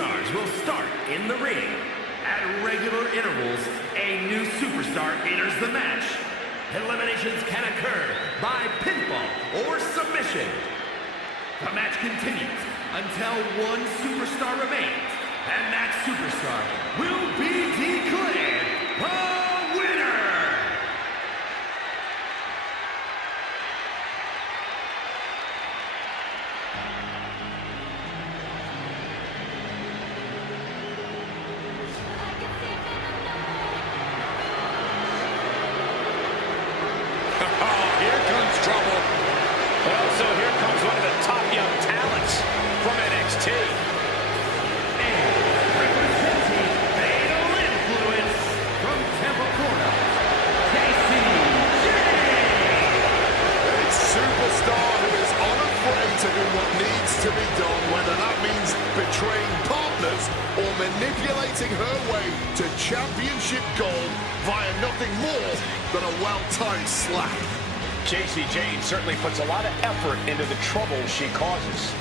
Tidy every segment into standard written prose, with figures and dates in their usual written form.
superstars will start in the ring. At regular intervals, a new superstar enters the match. Eliminations can occur by pinfall or submission. The match continues until one superstar remains, and that superstar will be declared the winner! Here comes trouble. Well, so here comes one of the top young talents from NXT. And representing Fatal Influence from Tampa, Florida, A superstar who is unafraid to do what needs to be done, whether that means betraying partners or manipulating her way to championship gold via nothing more than a well-timed slap. Jacy Jayne certainly puts a lot of effort into the trouble she causes.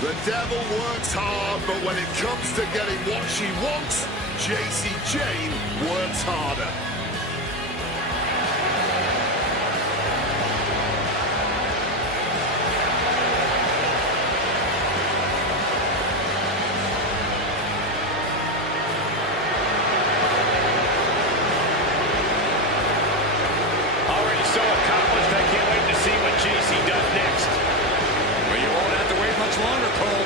The devil works hard, but when it comes to getting what she wants, Jacy Jayne works harder. Already so accomplished, I can't wait to see what Jacy does next. Well, you won't have to wait much longer, Cole.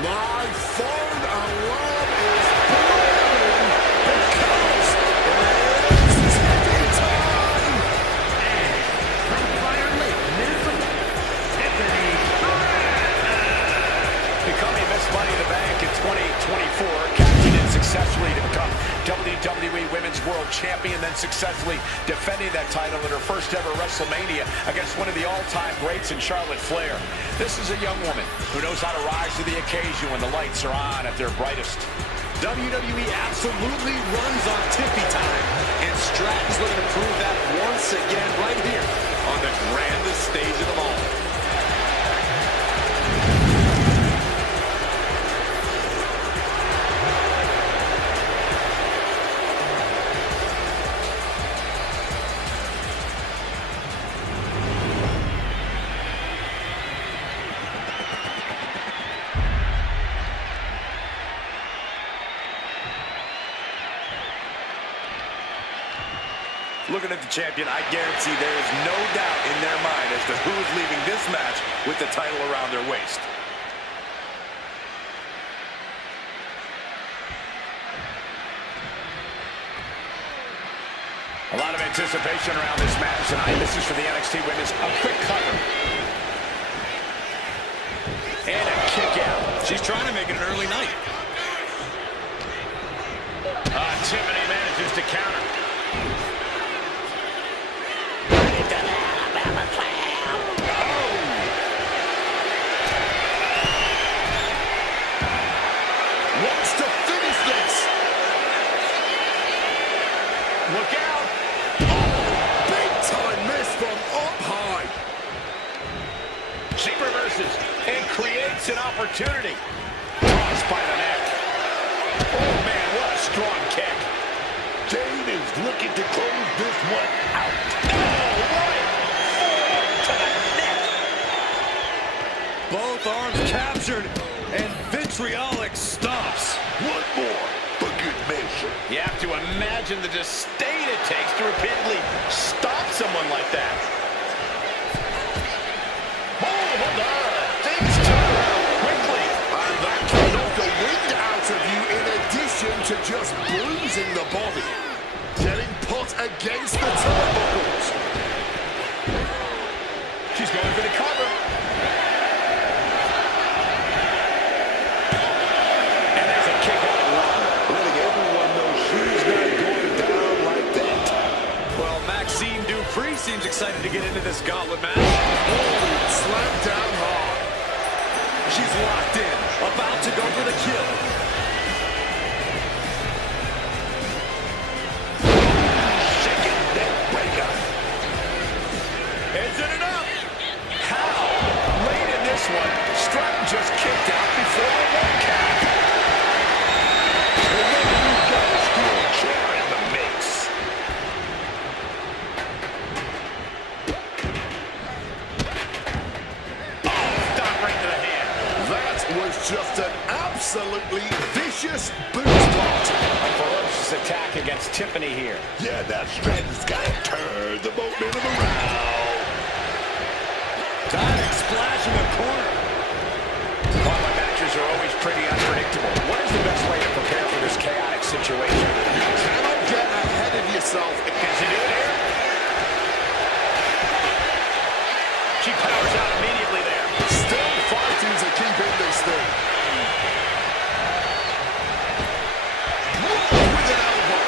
My phone alarm is blaring because it's Tiffy time! from Fire Lake, Minnesota, Tiffany. Becoming Miss Money in the Bank in 2024, captain and successfully to become WWE Women's World Champion, then successfully defending that title at her first ever WrestleMania against one of the all-time greats in Charlotte Flair. This is a young woman who knows how to rise to the occasion when the lights are on at their brightest. WWE absolutely runs on Tiffy time, and Stratton's looking to prove that once again right here on the grandest stage of them all. Looking at the champion, I guarantee there is no doubt in their mind as to who is leaving this match with the title around their waist. A lot of anticipation around this match tonight. This is for the NXT Women's. A quick cover. And a kick out. She's trying to make it an early night. Tiffany manages to counter. Wants to finish this! Look out! Big time miss from up high! She reverses and creates an opportunity. Cross by the neck. Oh, man, what a strong kick. Jayne is looking to close this one out. Oh, right. To the neck. Both arms captured, and vitriolic stops. One more for good measure. You have to imagine the disdain it takes to repeatedly stop someone like that. Oh, hold on. Things turn around quickly. And that can knock the wind out of you in addition to just bruising the body. Getting put against the turnbuckles. She's going for the cover. And there's a kick out one. Letting everyone know she's not going down like that. Well, Maxine Dupree seems excited to get into this gauntlet match. Oh, slammed down hard. She's locked in, about to go for the kill. Shaking neck breaker. Is it enough? How? Late in this one, Stratton just kicked out before the one count. And then you've got a steel chair in the mix. Oh, stop right to the hand. That was just an absolutely vicious boot spot. A ferocious attack against Tiffany here. Yeah, that Stratton's got to turn the momentum around. Diving splash in the corner. Combat matches are always pretty unpredictable. What is the best way to prepare for this chaotic situation? You cannot get ahead of yourself. Can she do it here? She powers out immediately there. Still fighting to keep in this thing. With an elbow.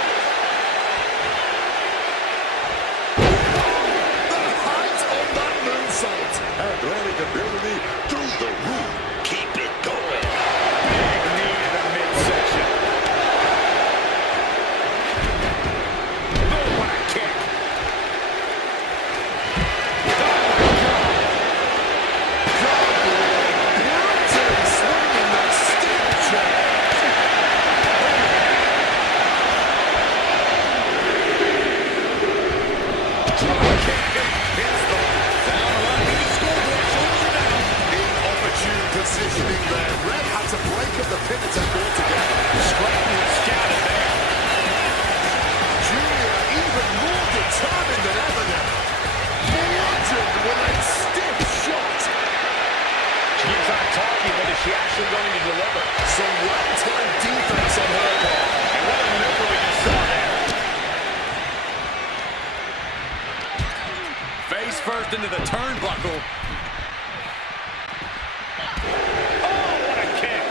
The height of that moonsault. Athletic ability through the roof. Keep it going. Big knee in the midsection. Boom, what a kick. Brutally swinging that steel chair. Inopportune positioning there. Red had to break up the pin attempt altogether. Stratton was scouted there. Julia even more determined than ever now. Bludgeoned with a stiff shot. She keeps on talking, but is she actually going to deliver? Some well-timed defense on her part. And what a maneuver we just saw there. Face first into the turnbuckle. Oh, what a kick.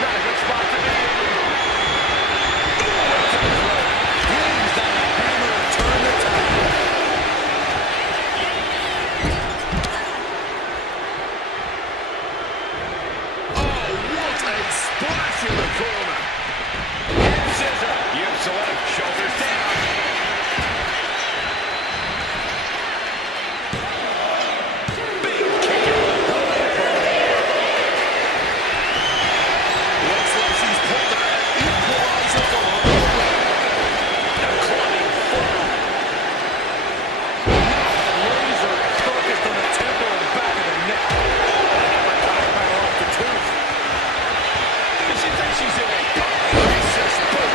Not a good spot to be in. Brings down the hammer and turn the tide. Oh, what a splash in the corner. Scissor. You've selected shoulders down. Big kick out. Looks like she's pulled out an equalizer for her. The clubbing foot. Laser focused on the temple and back of the neck. Uppercut right off the tooth. Does she think she's in a racist boot?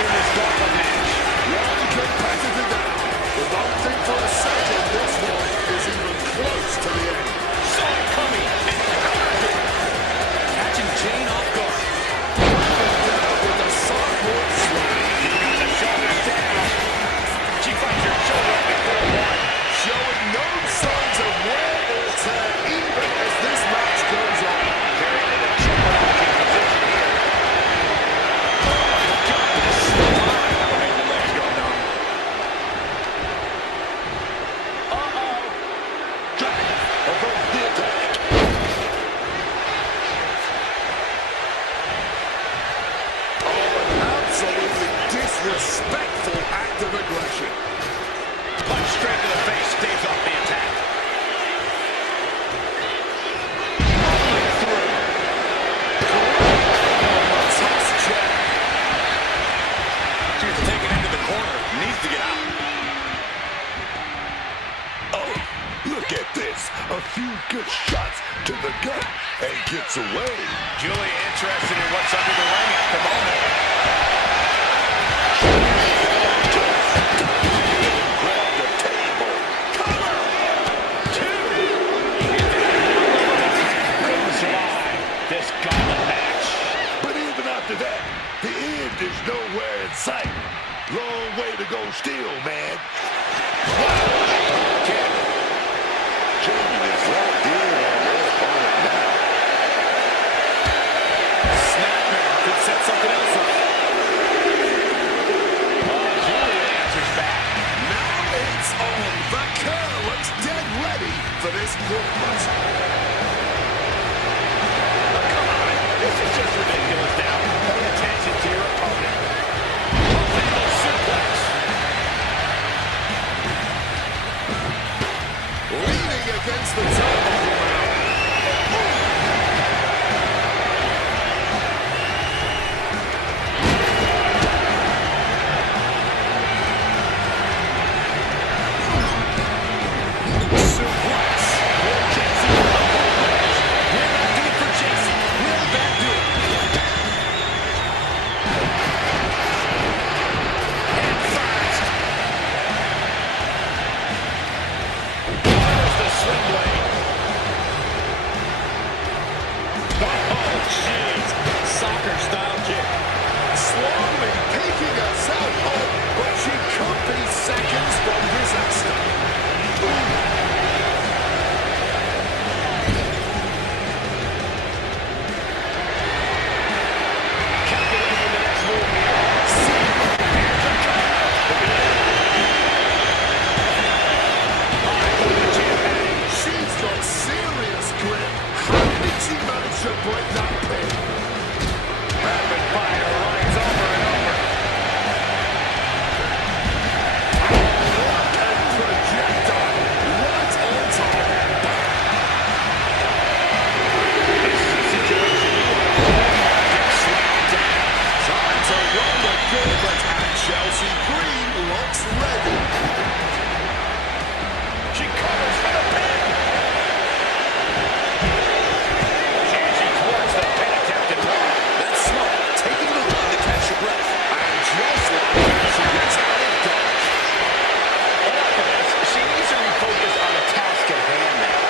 In this gauntlet match. One competitor down. But don't think for a second this one is even close to the end. Saw it coming and covered it. Catching Jane off guard. Down with the sideboard slam. Got the shoulders down. She finds her shoulder up before one. Showing no signs of wear or tear even as this match goes on. Carrying in a jump-locking position here. Oh, God, this is the line. That'll make the legs go numb. Uh-oh. Dragon avert the attack. Oh, an absolutely disrespectful act of aggression. Punch straight to the face, stays off the attack. Rolling through. Toss check. She's taken into the corner. Needs to get out. Oh, look at this. A few good shots to the gut and gets away. Julia interested in what's under the ring at the moment. Grab the table. Two. Couldn't survive this gauntlet match. But even after that, the end is nowhere in sight. Long way to go still, man. Wow. Kick. Jamie is locked in on their opponent now. break that pin. Rapid fire lines over and over. What a projectile right on target. This is a situation you want to get slammed down. Time to run the gauntlet, and Chelsea Green looks ready. She covers for the pin. Changing towards the pin attempt and one. That's smart. Taking the run to catch your breath. And just like that, she gets out of dodge. Enough of this. She needs to refocus on the task at hand now.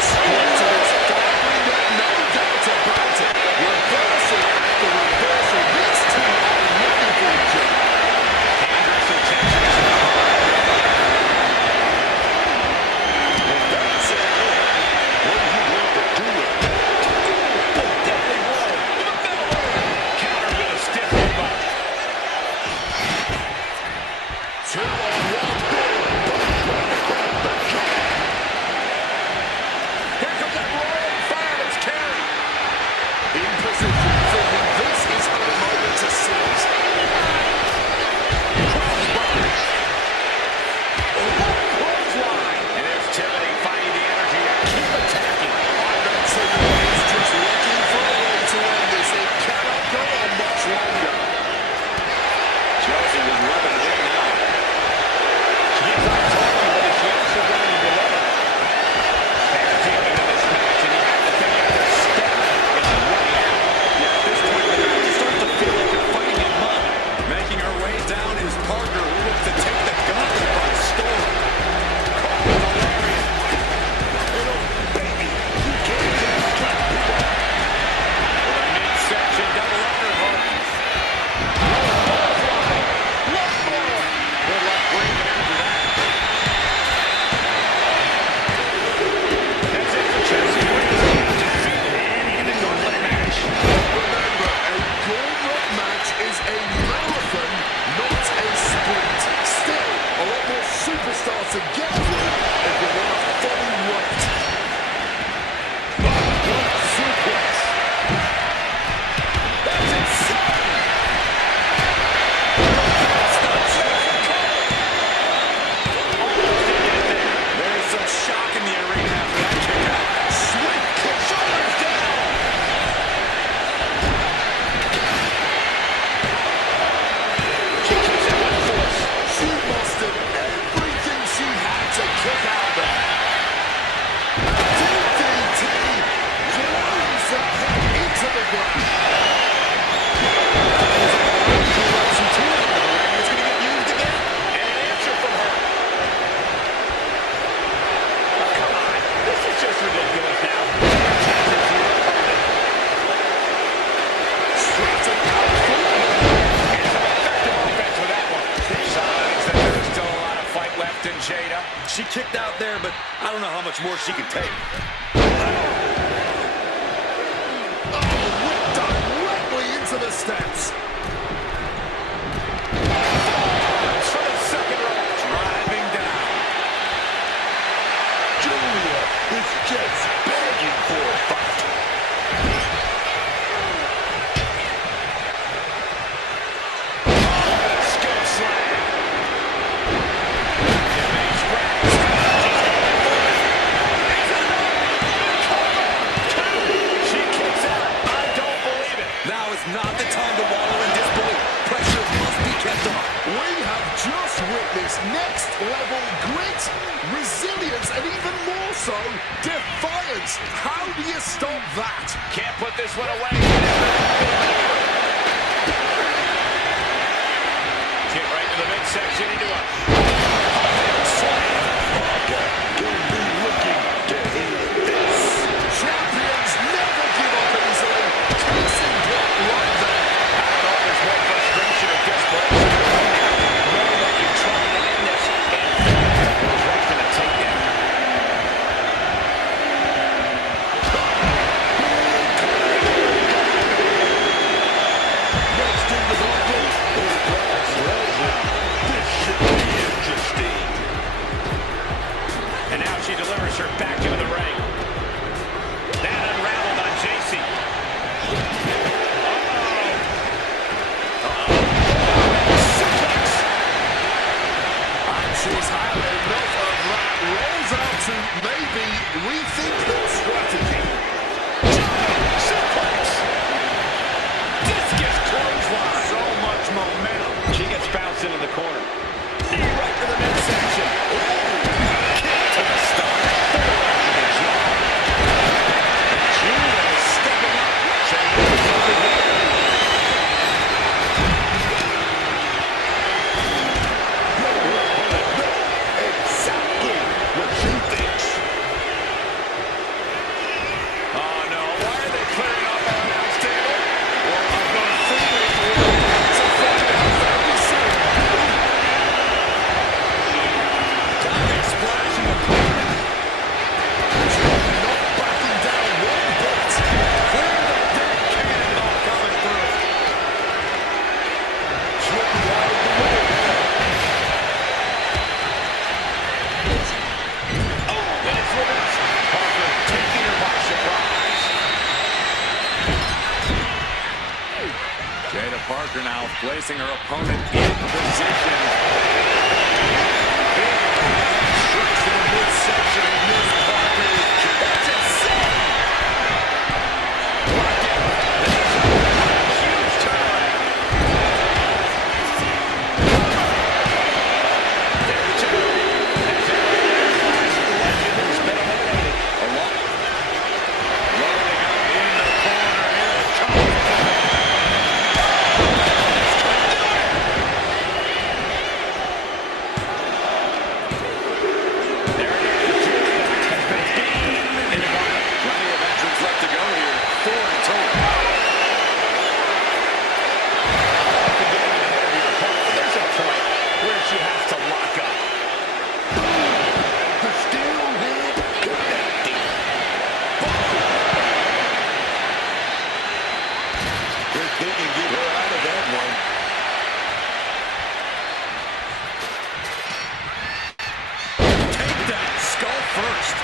Squirted is firing it, no doubt about it. Reversal after reversal. These two are ready for each other. Dangerous intentions in the heart. And that's it. What do you want to do with that? Deadly blow. In the middle. Counter with a stiff headbutt. 2-on-1 big. Here comes that royal fireman's carry. In position, thinking this is her moment to seize. Clothesline. And there's Tiffany finding the energy to keep attacking. It's just looking for a way to end this. It cannot go on much longer. Chelsea was rubbing it in now. She gets on talking, but she also running below. They're taking to this match, and you have to think that the step is right out. Yeah, at this point in the match, it starts to feel like you're fighting in mud. Making her way down his partner who looks to take the gauntlet by storm. Caught with a lariat. With a midsection double underhook. Clothesline. One more. Good luck breaking after that. That's it for Chelsea Green. Defeated and in the gauntlet match. Remember, a gauntlet match is a marathon, not a sprint. Still, a lot more superstars to get through if you want a fully worked. Suplex. That's insane. There's some shock in the arena after that kick out. Sweet kick. Shoulders down. She kicks out with force. She mustered everything she had to kick out there. DDT drives her head into the ground. It's going to get used again. And an answer from her. Oh, come on. This is just ridiculous now. Strutting out forward. And some effective offense with that one. Signs that there's still a lot of fight left in Jada. She kicked out there, but I don't know how much more she can take. Oh, whipped directly into the steps. Falls for the second row. Driving down. Julia is just begging for a fight. Scoop slam. Tiffany's wrapped. She's going for it. It's enough. She kicks out. I don't believe it. Now is not the time to wallow in disbelief. Pressure must be kept on. We have just witnessed next level grit, resilience, and even more so, defiance. How do you stop that? Can't put this one away. Get right to the midsection into a slam. Don't be looking to hear this. Champions never give up easily. Case in point right there. I don't know if there's more frustration or desperation. Knowing that you're trying to end this and goes right to the takedown. Next in the gauntlet is Brass Legend. This should be interesting. And now she delivers her back into the ring. rethink their strategy. Suplex. Discus clothesline. So much momentum. She gets bounced into the corner. Knee right to the midsection. Kick to the stomach. Right to the jaw. Gina is stepping up. Changing something here. Exactly what she thinks. Oh no, why are they clearing off our announce table? Well, I've got a feeling we're about to find out very soon. Big splash in the corner. Not backing down one bit. Clear the deck. Cannonball coming through. Slip wide the way. Oh, and it's reversed. Parker taking her by surprise. Jada Parker now placing her opponent in position. Strikes to the midsection of Miss Parker. That's insane. Locked in. Huge turnaround. There two. That's it right there. Legend has been eliminated. Along. Rolling out in the corner. Here it comes. There it is. Julia has been beaten in the corner. Plenty of entrants left to go here. 4 in total. There's a point where she has to lock up. The steel head connecting. If they can get her out of that one. Take that. Skull first.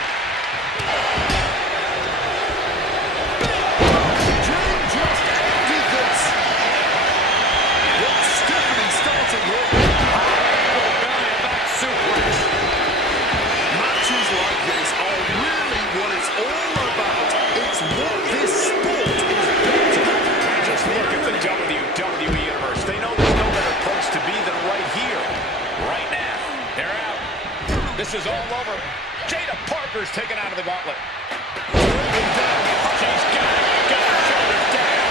Jane just ended this. What's Stephanie starting here? Matches like this are really what it's all about. It's what this sport is built on. Just look at the WWE Universe. They know there's no better place to be than right here. Right now. They're out. This is all over. Jada Parker's taken out of the gauntlet. She's got it. Got her shoulders down.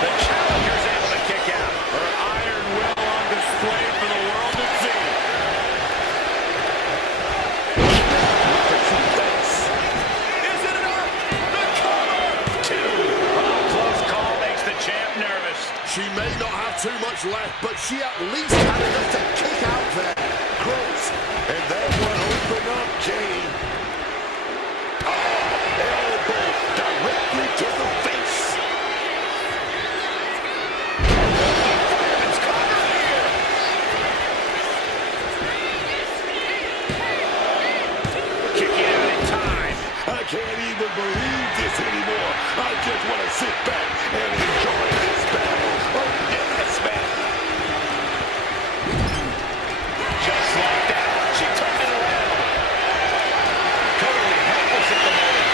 The challenger's able to kick out. Her iron will on display for the world to see. Is it enough? The cover! 2. Oh, close call makes the champ nervous. She may not have too much left, but she at least had enough to kick out there. Close. And that one opened up, Jane. Oh, elbow directly to the face. It's covered here. Kicking out in time. I can't even believe this anymore. I just want to sit back and enjoy this battle. Yes, man. Just like that, she turned it around. Totally helpless at the moment.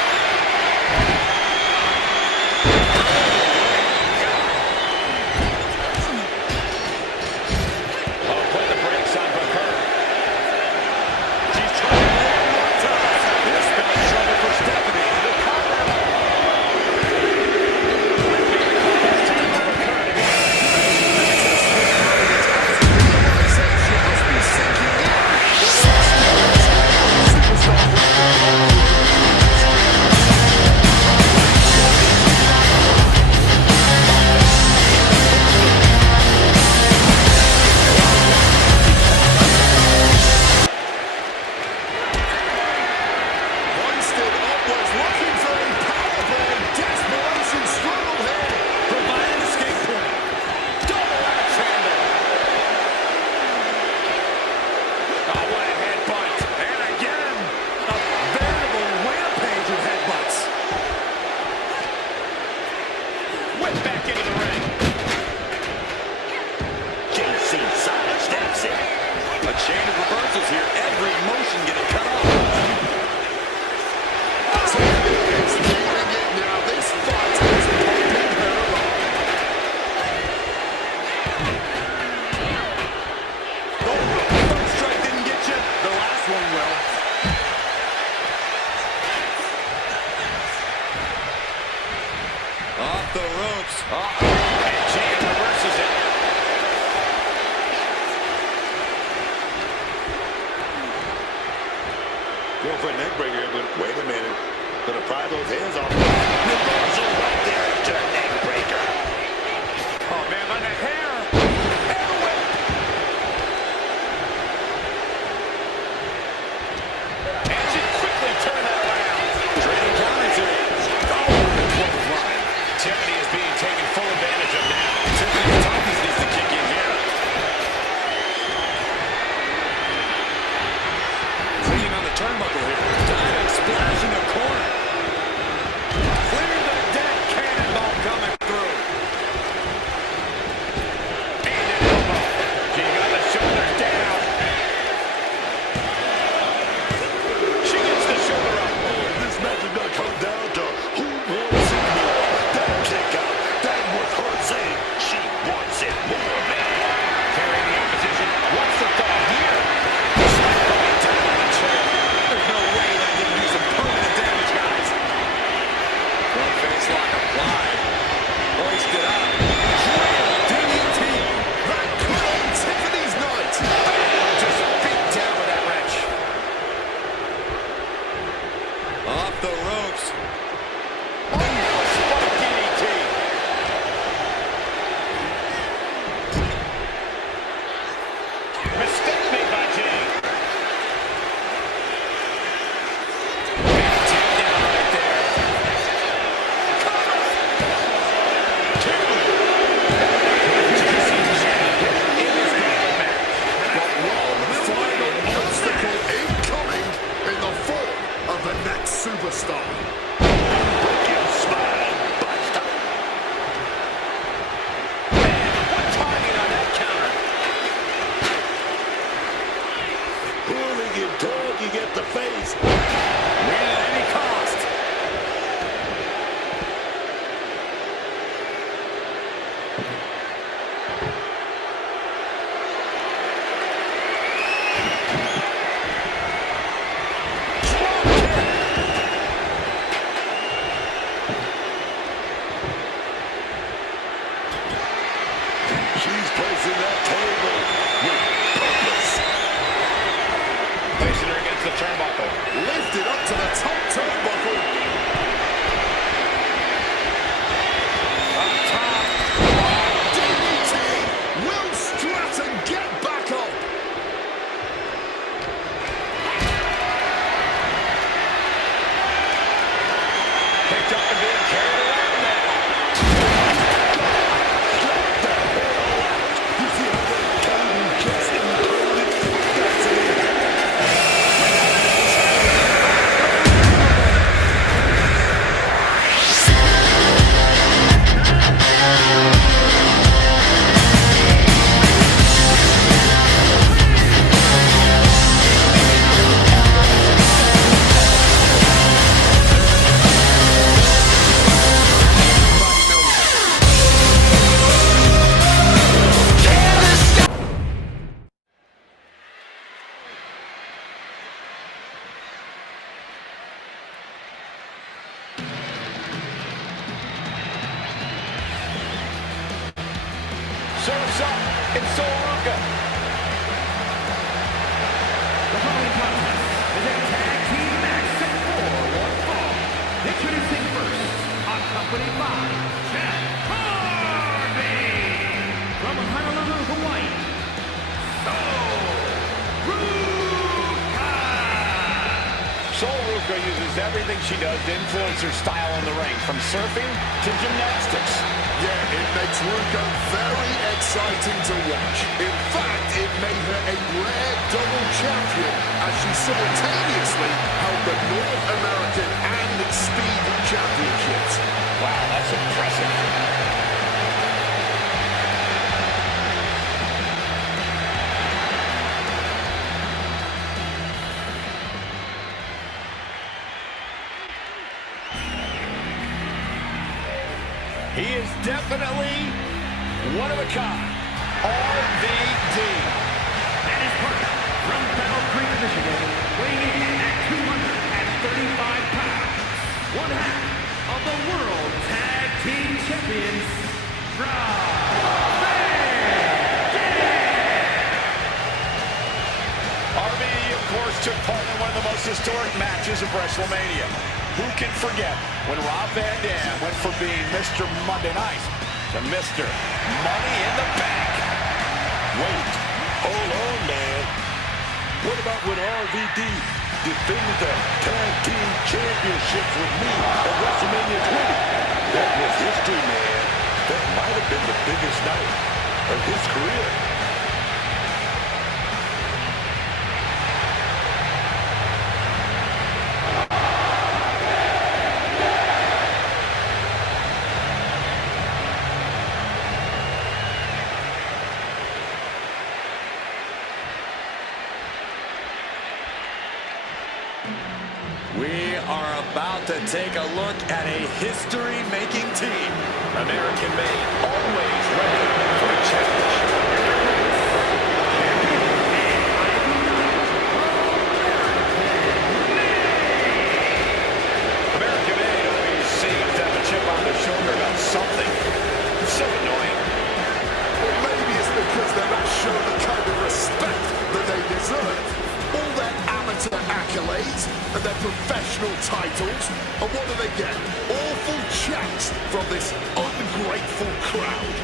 Oh, put the brakes on Booker. She's trying one more time. This spells trouble for Stephanie. The cover. Going for a neck breaker here, but wait a minute. Gonna pry those hands off. Reversal right there to a neck breaker. Oh, man, by the hair. And a whip. And she quickly turned that around. Trading counters here. Oh, the clothesline. Tiffany is being taken full advantage of now. Tiffany's toughness needs to kick in here. Clean on the turnbuckle here. Diving splash in the corner. Clear the deck. Cannonball coming through. And an elbow. She got the shoulders down. She gets the shoulder up. This match is going to come down to who wants it more. That kick out, that was her saying she wants it more, man. Carrying the opposition. What's the thought here? Slam going down on the chair. There's no way that didn't do some permanent damage, guys. One face lock applied. Hoisted up. Trail DDT. That could end Tiffany's night. Just beat down with that wrench. Off the ropes. Spike DDT. Mistake made by Jay. Takedown right there. Cover. Two. In this match. But one final obstacle incoming in the form of the next superstar. Wicked spine buster. What timing on that counter? Pulling your dog, you get the face. Win at any cost. She's placing that table with purpose. Placing her against the turnbuckle. Lifted up to the top turnbuckle. Up top. DDT. Will Stratton get back up? Picked up and being carried around now. You see how the cable gets imploded? That's it. Serves up. It's Soruka. The following contest is a tag team match set for one fall. Introducing first, accompanied by Jeff Harvey from Honolulu, Hawaii. Soruka uses everything she does to influence her style in the ring, from surfing to gymnastics. Yeah, it makes Ruka very exciting to watch. In fact, it made her a rare double champion as she simultaneously held the North American and Speed Championships. Wow, that's impressive. He is definitely one of a kind. RVD. And his partner from Battle Creek, Michigan, weighing in at 235 pounds, one half of the World Tag Team Champions, RVD, of course, took part in one of the most historic matches of WrestleMania. Who can forget when Rob Van Dam went from being Mr. Monday Night to Mr. Money in the Bank? Wait, hold on, man. What about when RVD defended the Tag Team Championships with me at WrestleMania 20? That was history, man. That might have been the biggest night of his career. We are about to take a look at a history-making team. American-made, always ready for a challenge. American-made always seems to have a chip on their shoulder about something. So annoying. Well, maybe it's because they're not shown the kind of respect that they deserve. All their amateur accolades and their professional titles, and what do they get? Awful chants from this ungrateful crowd.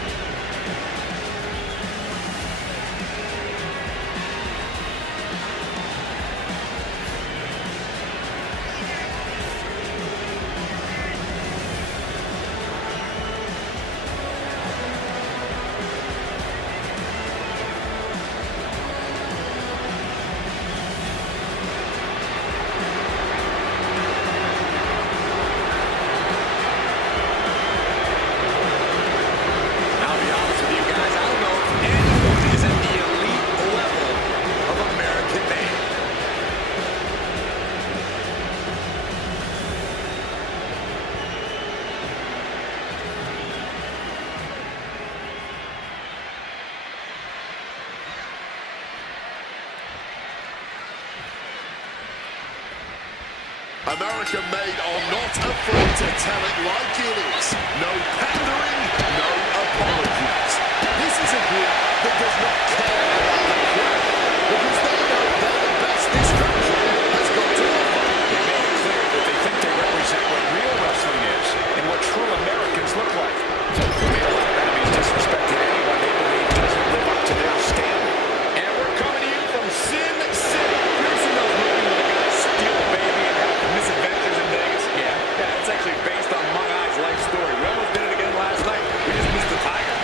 America made are not afraid to tell it like it is. No pandering, no apologies. This is a group that does not care about the crowd, because they know they're the best this country has got to offer. They made it clear that they think they represent what real wrestling is and what true Americans look like. They made a lot of enemies disrespecting anyone they believe doesn't live up to their standard. And we're coming to you from Sin City. You ever seen those movies where the guys steal a baby and have misadventures in Vegas? Yeah, it's actually based on Mung Ai's life story. We almost did it again last night. We just missed the tiger.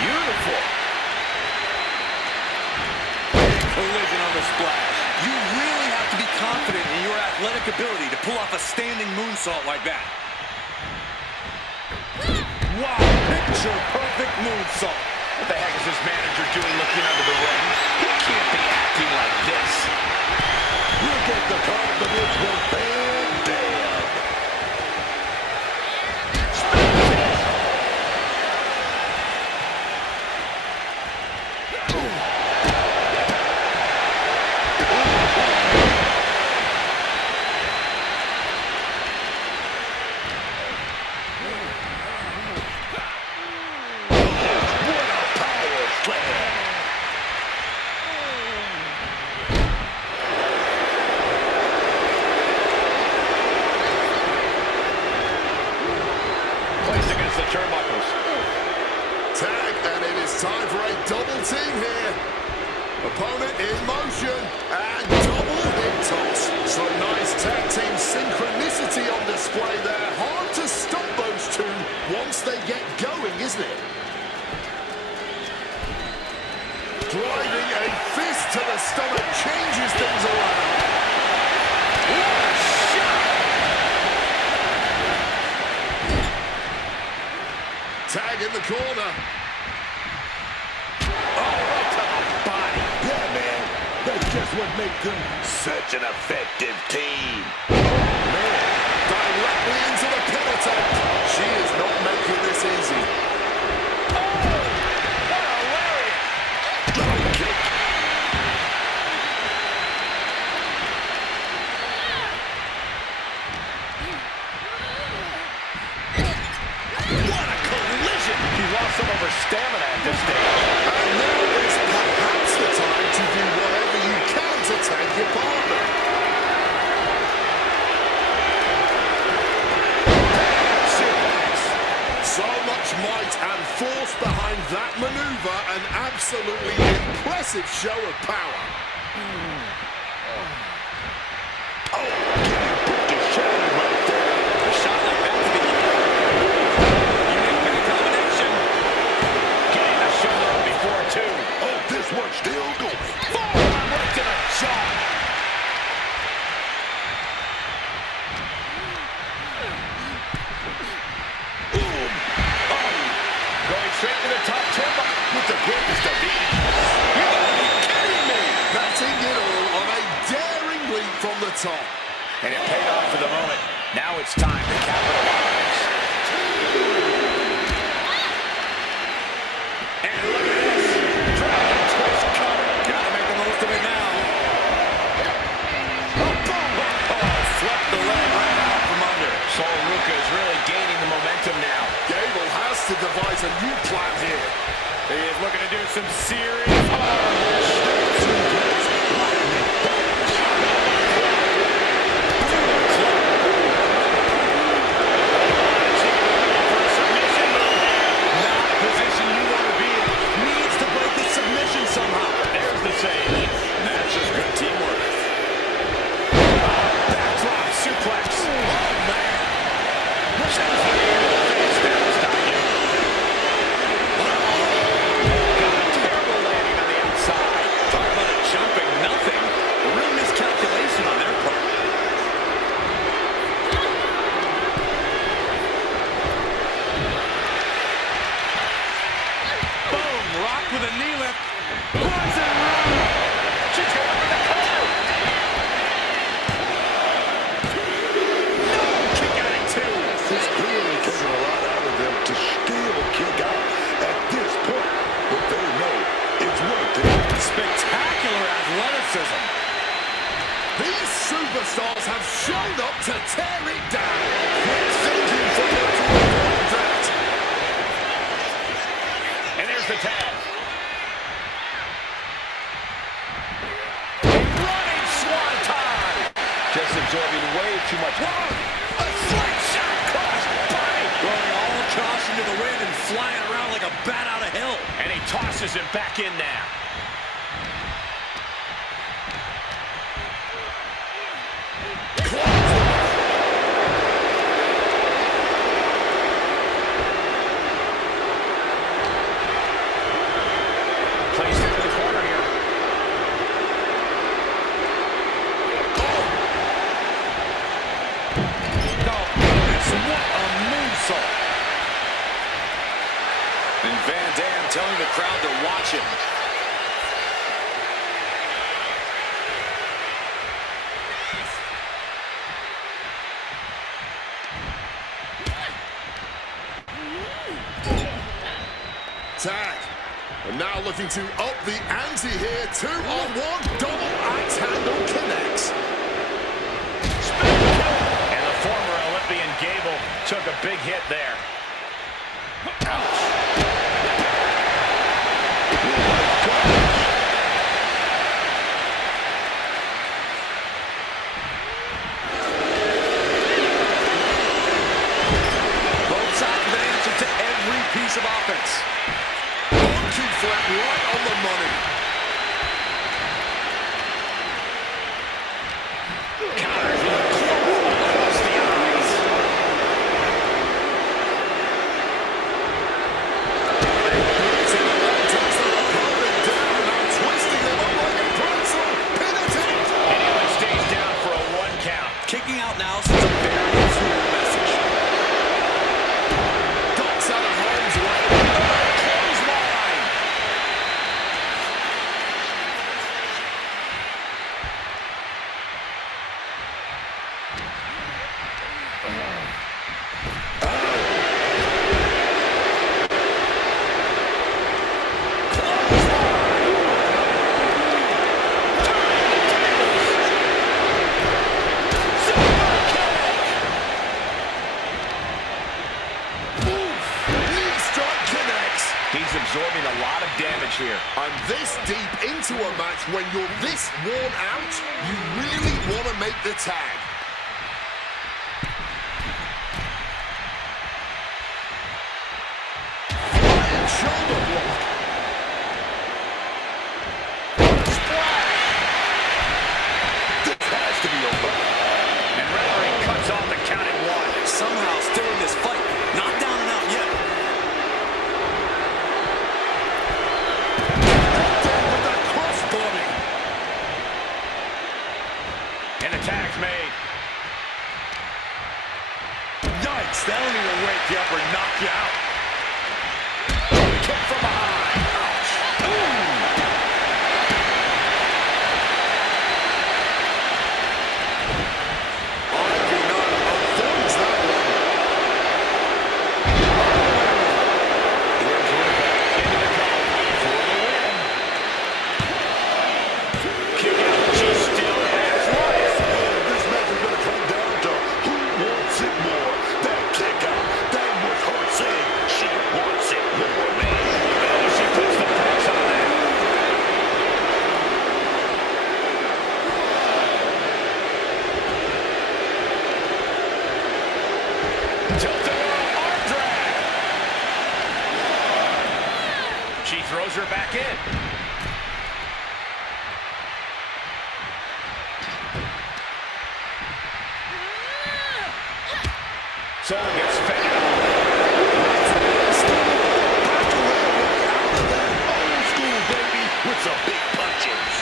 Beautiful. Collision on the splash. You really have to be confident in your athletic ability to pull off a standing moonsault like that. Wow, picture-perfect moonsault. What the heck is this manager doing looking under the ring? He can't be acting like this. Look at the confidence with Van Dam. Placed against the turnbuckles. Tag, and it is time for a double team here. Opponent in motion, and double hip toss. Some nice tag team synchronicity on display there. Hard to stop those two once they get going, isn't it? Driving a fist to the stomach changes things around. What a shot! Tag in the corner. Oh, right to the body. Yeah, man. That's just what makes them such an effective team. Man, directly into the pin attempt. She is not making this easy. What a collision! over stamina at this stage. And now is perhaps the time to do whatever you can to tag your partner. So much might and force behind that maneuver, an absolutely impressive show of power. Oh, put the shot right there. A shot like that's the unique back combination. Getting the shoulder up before two. Oh, this one's still going. Forearm right to the jaw. Going straight to the top turnbuckle with the greatest of ease. You gotta be kidding me! Batting it all on a daring leap from the top. And it paid off for the moment. Now it's time to capitalize. And look at this. Dragon twist cover. Gotta make the most of it now. Oh, boom! Oh, swept the leg right out from under. Sol Ruca is really gaining the momentum now. Gable has to devise a new plan here. He is looking to do some serious Position you want to be in. Needs to break the submission somehow. There's the save. That's just good teamwork. Backdrop suplex. Oh, man. Sends the knee to the face. That'll stop you. Got a terrible landing on the outside. Talk about a jumping nothing. A real miscalculation on their part. Boom. Rock with a knee lift. Poison rock. She's going for the cover. No. Kick out at two. It's clearly taking a lot out of them to still kick out at this point. But they know it's worth it. Spectacular athleticism. These superstars have shown up to tear it down. Quick thinking from them to avoid that. And there's the tag. Running swanton. Just absorbing way too much. Whoa! A slingshot cross body. Throwing all caution to the wind and flying around like a bat out of hell. And he tosses him back in now. Placed into the corner here. Oh, goodness, what a moonsault. And Van Dam telling the crowd to watch him. Tag. And now looking to up the ante here. 2-on-1. Double axe handle connects. And the former Olympian Gable took a big hit there. Both sides with an answer to every piece of offense. Monkey flip right on the money. Counters with a club across the eyes. To the left, takes their opponent down. Now twisting them up like a pretzel. Pin attempt. And he only stays down for a 1 count. Kicking out now sends a very clear message. Ducks out of harm's way. Clothesline. He's absorbing a lot of damage here. And this deep into a match, when you're this worn out, you really want to make the tag. Flying shoulder block. This has to be over. And referee cuts off the count at 1. Somehow still in this fight. Not down and out yet. With a crossbody. And the tag's made. Yikes, that don't even wake you up or knock you out. Kick from behind. Ouch. Avoids that one. Into the cover for the win. Kick out. She still has life. This match is going to come down to who wants it more. That kick out, that was her saying she wants it more, man. Oh, she puts the brakes on that. Tilt-a-whirl arm drag. She throws her back in. Someone gets fed up. Old school, baby, with some big punches.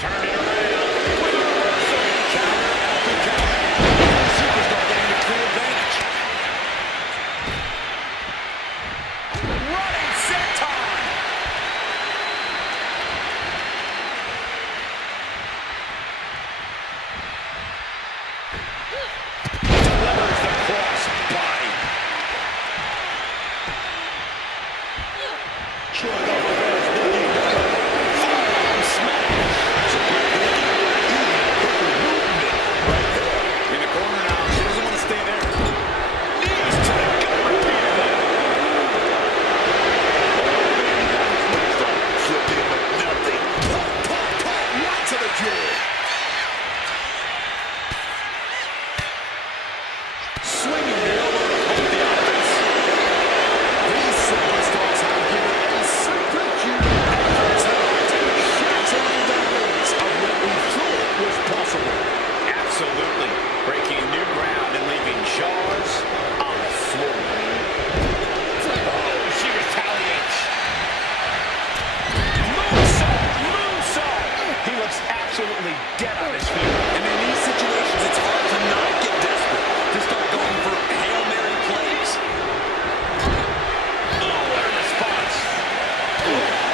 Turn it around. With a reversal. Counter after counter. Superstar getting a clear advantage. Running senton. Delivers the cross body. Showing up with us, Boogie. Forearm smash. In the corner now, she doesn't want to stay there. Knees to the gut repeatedly. Slipped in with nothing. Right to the jaw. Swinging the elbow to hold the offense. These superstars have given a superhuman effort tonight, shattering the limits of what we thought was possible. Absolutely. Breaking new ground and leaving jaws on the floor. Oh, she retaliates. Moonsault! Moonsault! He looks absolutely dead on his feet. And in these situations, it's hard to not get desperate. To start going for Hail Mary plays. Oh, what a response.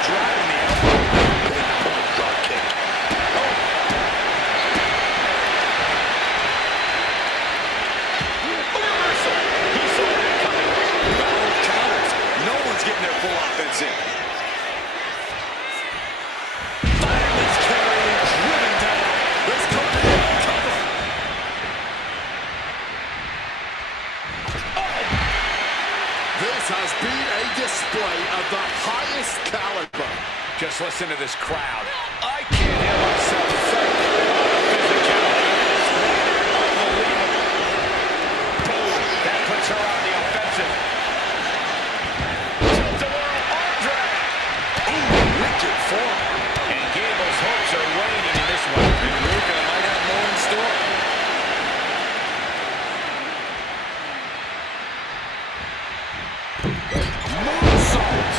Driving the elbow. Drop kick. Reversal. He saw that coming. Those counters. No one's getting their full offense in. Fireman's carry and driven down. Let's go to the cover. This has been a display of the highest caliber. Just listen to this crowd. I can't hear myself think. Physicality is unbelievable. Boom. That puts her on the offensive. Tilt-a-whirl arm drag. Ooh, wicked form. And Gable's hopes are waning in this one. And Luca might have more in store. Moonsault.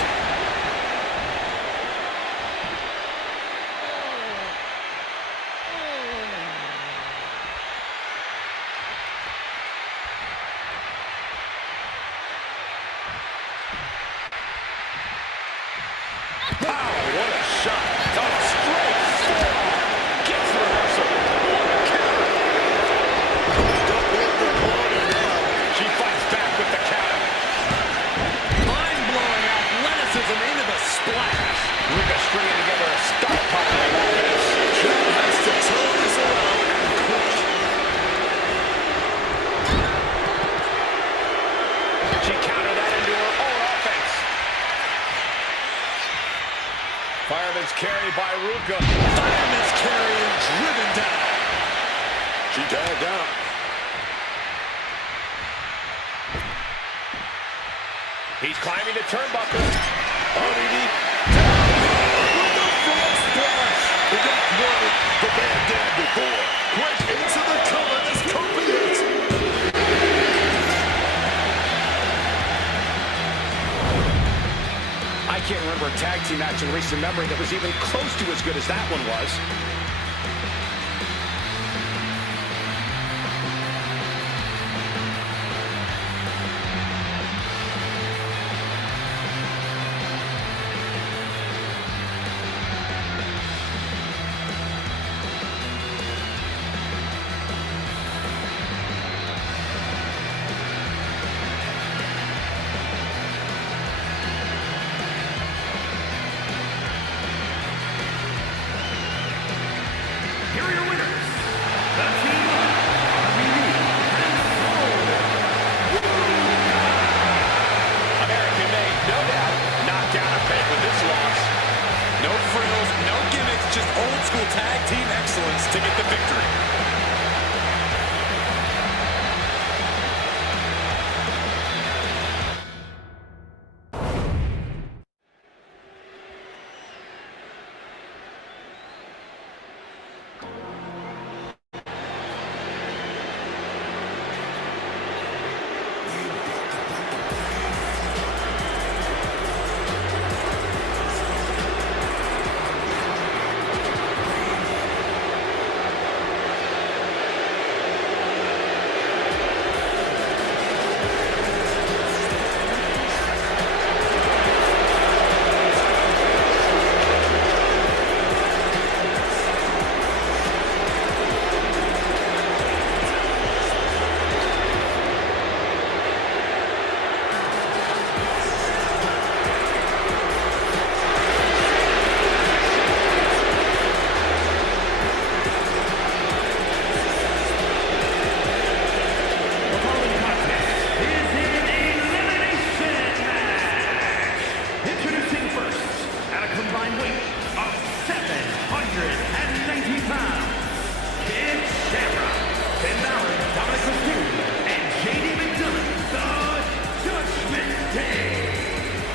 by Ruka. Fireman's carry and driven down. She tagged out. He's climbing the turnbuckle. RVD with the front splash. The Rock wanted the Bad Dad before. Quick into the cover. This could be it. I can't remember a tag team match in recent memory that was even close to as good as that one was. Here are your winners, the team of RVD and Soul. American-made, no doubt, knocked down a peg with this loss. No frills, no gimmicks, just old school tag team excellence to get the victory.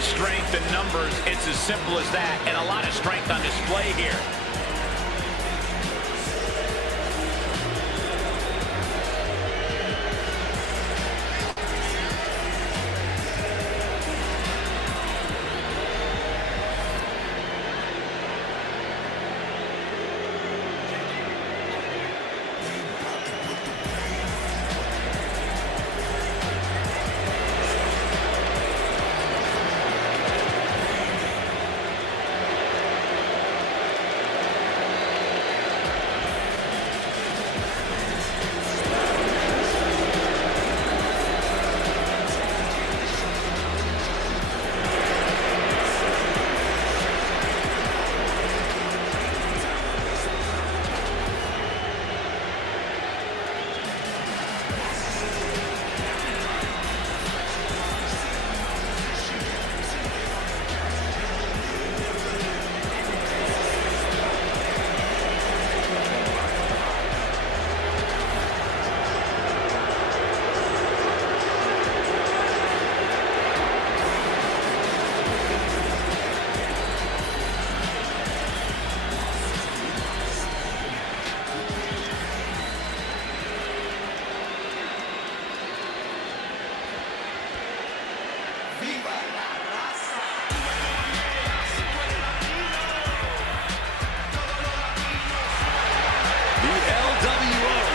Strength in numbers, it's as simple as that, and a lot of strength on display here.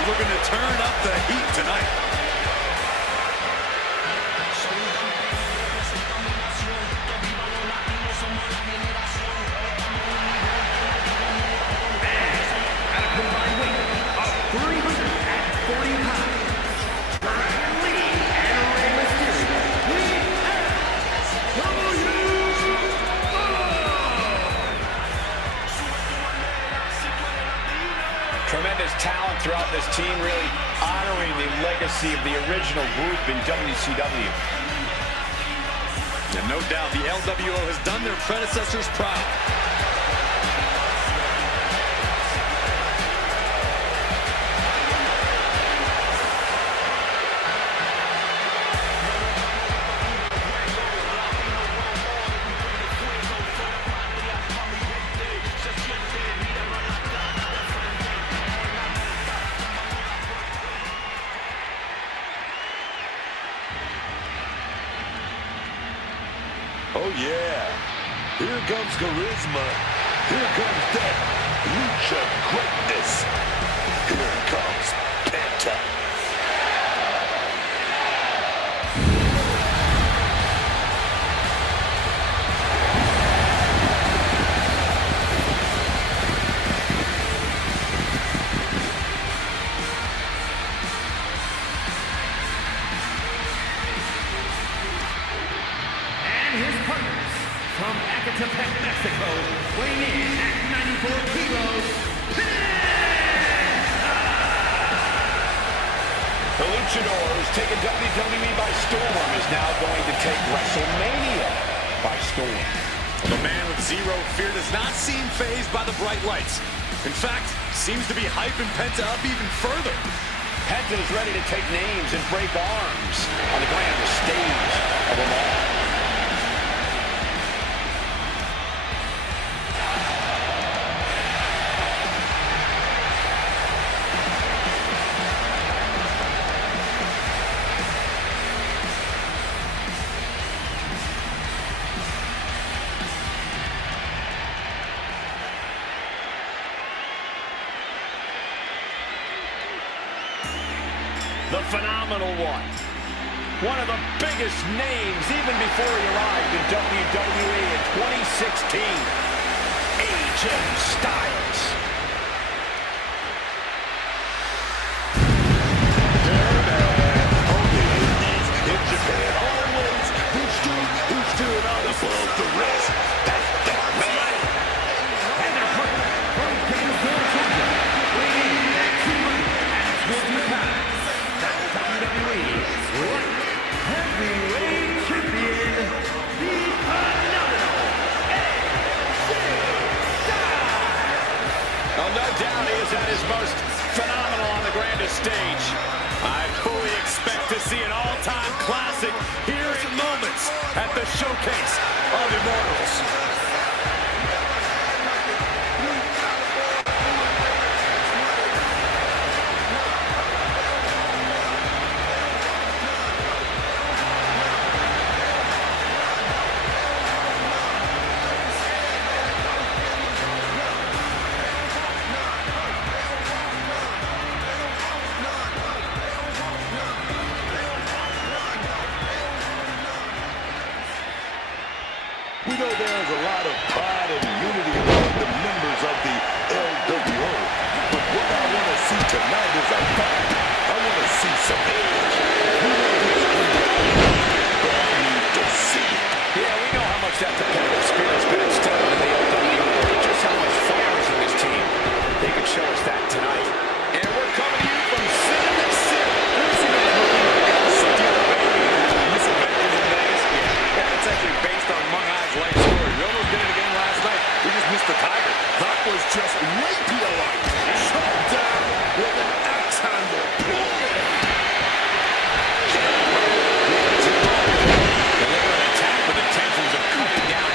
We're going to turn up the heat tonight. At a combined weight of 340 pounds, Dragon Lee and Rey Mysterio, we have Tremendous talent throughout this team, really honoring the legacy of the original group in WCW. And no doubt the LWO has done their predecessors proud. Oh, yeah. Here comes charisma. Here comes that lucha greatness. Here comes Penta. His partners from Ecatepec, Mexico, weighing in at 94 kilos, The Luchador, who's taken WWE by storm, is now going to take WrestleMania by storm. The man with zero fear does not seem fazed by the bright lights. In fact, seems to be hyping Penta up even further. Penta is ready to take names and break arms on the grandest stage of them all. The phenomenal one. One of the biggest names even before he arrived in WWE in 2016. AJ Styles. In Japan, always who's doing all above the rest. That's that man. and their partner from Gainesville, Georgia, weighing in at 220 pounds, that's WWE Light Heavyweight Champion, the phenomenal AJ Styles. No doubt he is at his most phenomenal on the grandest stage. I fully expect to see an all-time classic here in moments at the Showcase of Immortals. We know there's a lot of pride and unity among the members of the LWO. But what I want to see tonight is a fight. I want to see some edge. We know this can be but I need to see it. Yeah, we know how much that competitive spirit's been instilled in the LWO. Just how much fire is in this team. They can show us that tonight. And we're coming to you from Cinnamon City. It's actually based on Mung Ai's life story. We almost did it again last night. We just missed the Tiger. That was just rapier-like. Shot down with an axe handle. Deliver an attack with intentions of cutting down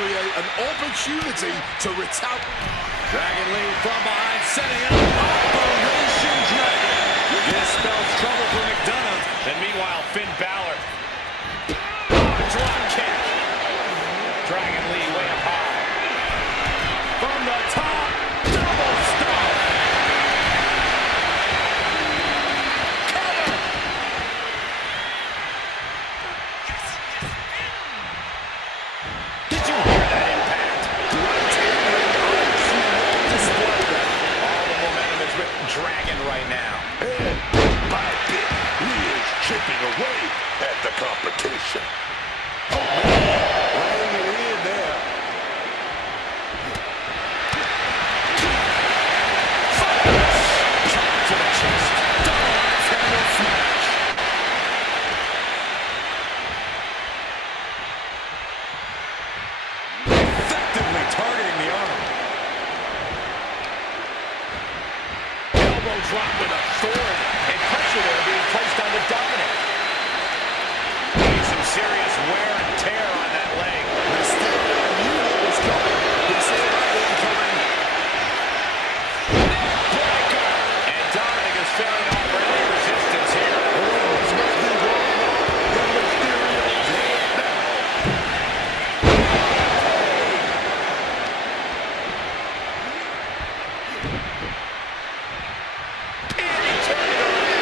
create an opportunity to retaliate. Dragon Lee from behind, setting up Operation Dragon. This spells trouble for McDonough. And meanwhile, Finn Balor. Drop kick. Dragon Lee way up high. From the top, double stomp. Cover. Did you hear that impact? All the momentum is with Dragon right now. And by bit, he is chipping away at the competition. Oh, man, laying it in there. Chop to the chest. Double handle smash. Effectively targeting the arm. Elbow drop with a sword. And pressure there being placed on the Dominic. Getting some serious wear and tear on that leg. Mysterio knew what was coming. He saw that one coming. Breaker. And Dominic is failing to offer any resistance here. It's not been going on. The Mysterio's head now. And he turned it around.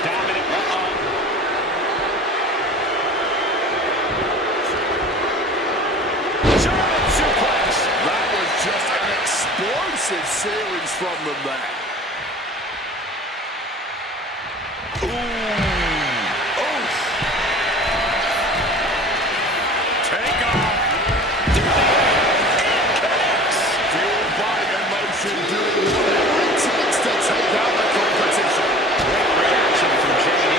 Dominic, German suplex. That was just an explosive series from them there. Take off. Fueled by emotion, doing whatever it takes to take out the competition. Great reaction from JD.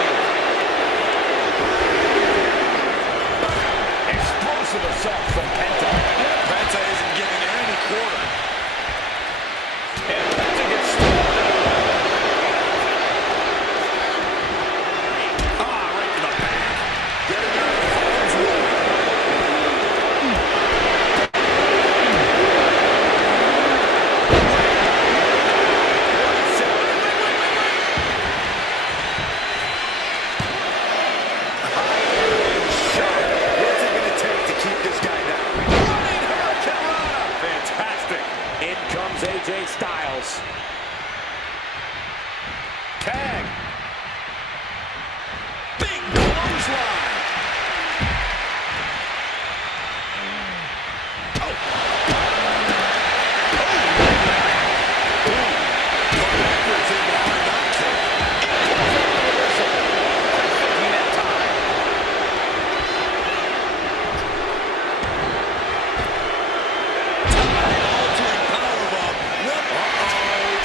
Explosive assault from Penta. Penta isn't giving any quarter. And Penta gets slowed down. Right to the back. Getting out of harm's way. What's it going to take to keep this guy down? Running Hurricanrana. Fantastic. In comes AJ Styles. Tag. Big clothesline.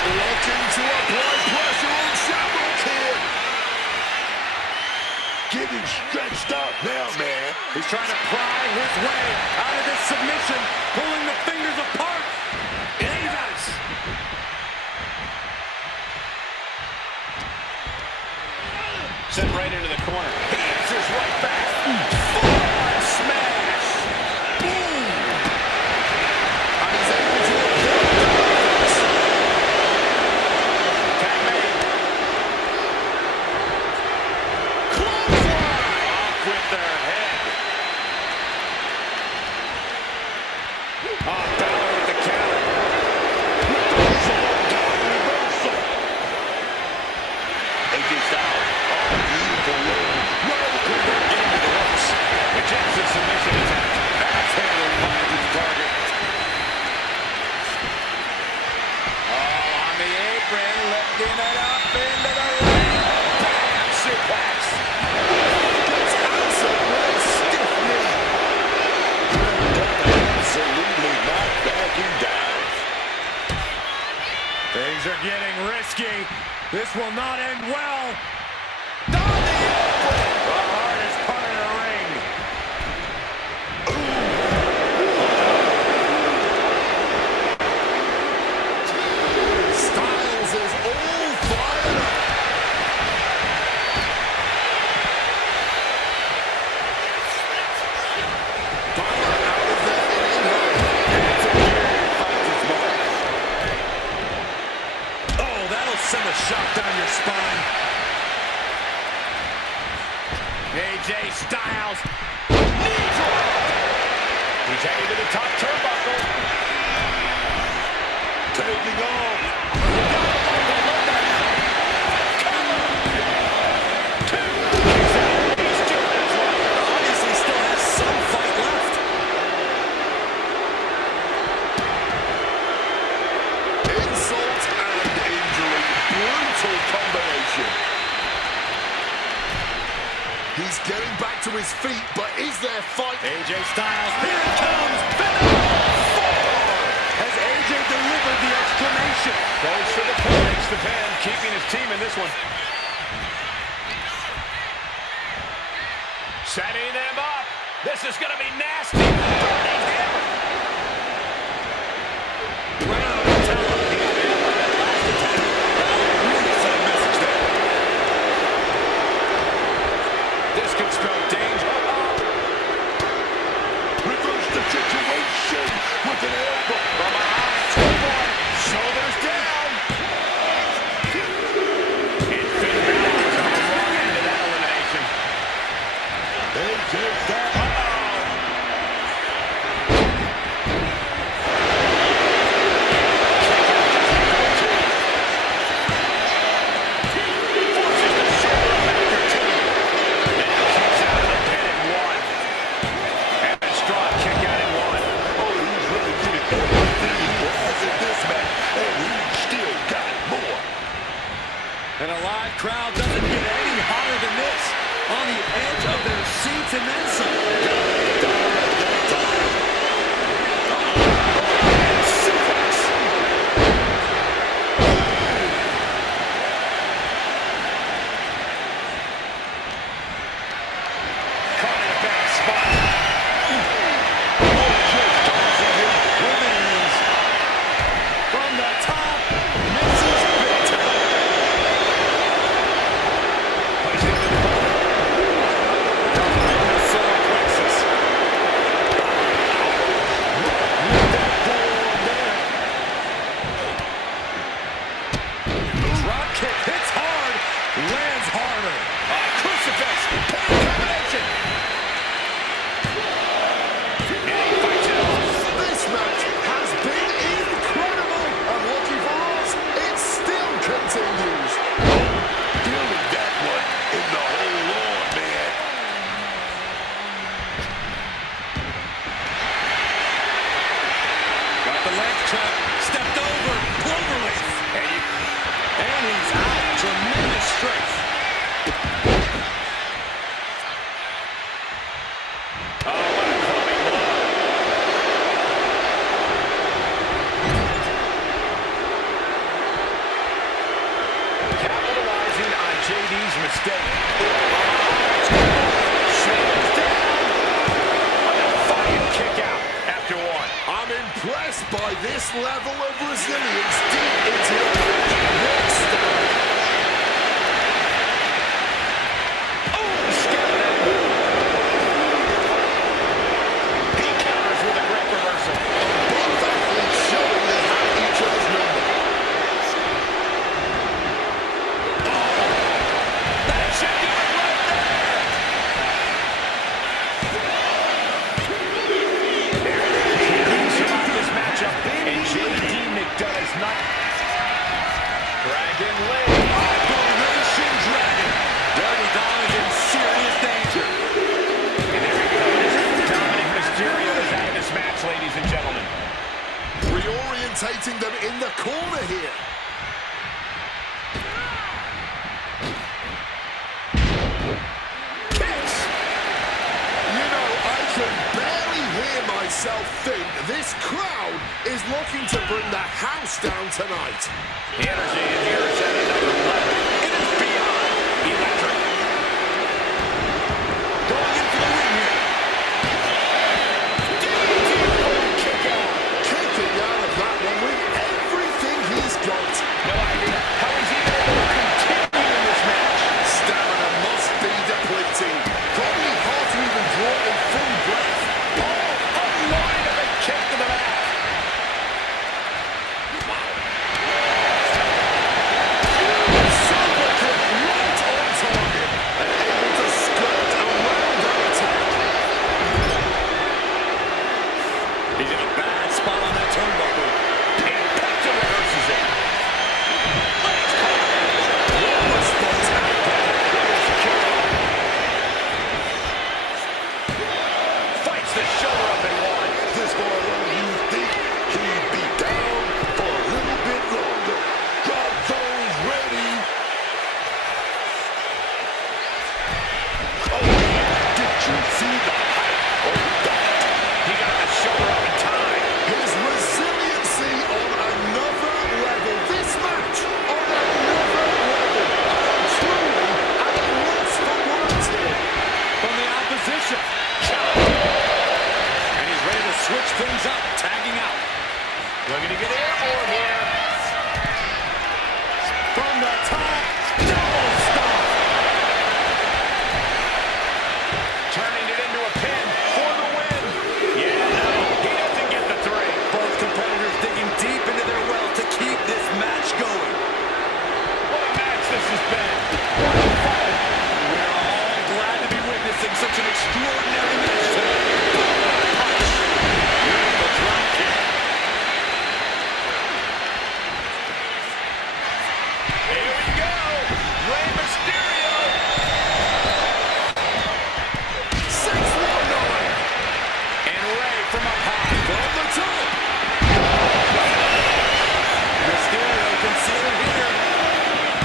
Looking to apply pressure on Shadow Kid. Getting stretched out now, man. He's trying to pry his way out of this submission, pulling the fingers apart. Jesus! Sent right into the corner. He answers right back. Forearm smash. Boom. And he's able to avoid the offense. Tag made. Clothesline. Off with their head. Balor with the counter. AJ Styles. Beautiful way. Into the ropes. Rejects the submission attempt. Backhander finds its target. On the apron, lifting it up into the ring. Bam! Suplex. Gets answered with a stiff knee. Absolutely not backing down. Things are getting risky. This will not end well. On the apron. The hardest part of the ring. Styles is all fired up. send a shock down your spine. AJ Styles. Knee drop. He's heading to the top turnbuckle. Taking off. Obviously still has some fight left. Insult and injury. Brutal combination. He's getting back to his feet, but is there fight? AJ Styles, here it comes. Has AJ delivered the exclamation? Goes for the pin. Makes the pin. Keeping his team in this one. Setting them up. This is going to be nasty. Burning hammer. Right on the top. He got hit by that last attack. That really sent a message there. This could spell danger. Reverse the situation with an elbow. From behind. Two-point. Shoulders down. And Finn Balor is on the wrong end of that elimination. AJ Styles. And a live crowd doesn't get any hotter than this. On the edge of their seats and then some. Caught in a bad spot. From the top, misses big time. Solar plexus. Drop kick hits hard, lands harder. Crucifix. Combination. And he fights it off. This match has been incredible. And lucky for us, it still continues. Feeling that one in the whole arm, man. Got the leg trap, stepped over, cloverleaf. And he's out. Tremendous strength. Oh, what a clubbing blow. Capitalizing on JD's mistake. Shoulders down. A defiant kick out after one. I'm impressed by this level of resilience deep into the match. Rock star. Oh, scared that move. He counters with a great reversal. Both athletes showing they have each other's number. That should do it right there. There it is. He survived this matchup, and JD McDoug's not. Dragon Lee. Operation Dragon. Dirty Dom is in serious danger. And there he goes. Dominic Mysterio is out of this match, ladies and gentlemen. Reorientating them in the corner here. Kicks. You know, I can barely hear myself think this crowd is looking to bring the house down tonight. The energy in here is at another level. It is beyond electric. Going in for the win here. Kick out. Kicking out of that one with everything he's got. No idea how he's even able to continue in this match. Stamina must be depleting. Probably hard to even draw a full breath. Oh, unloading a big kick to the back.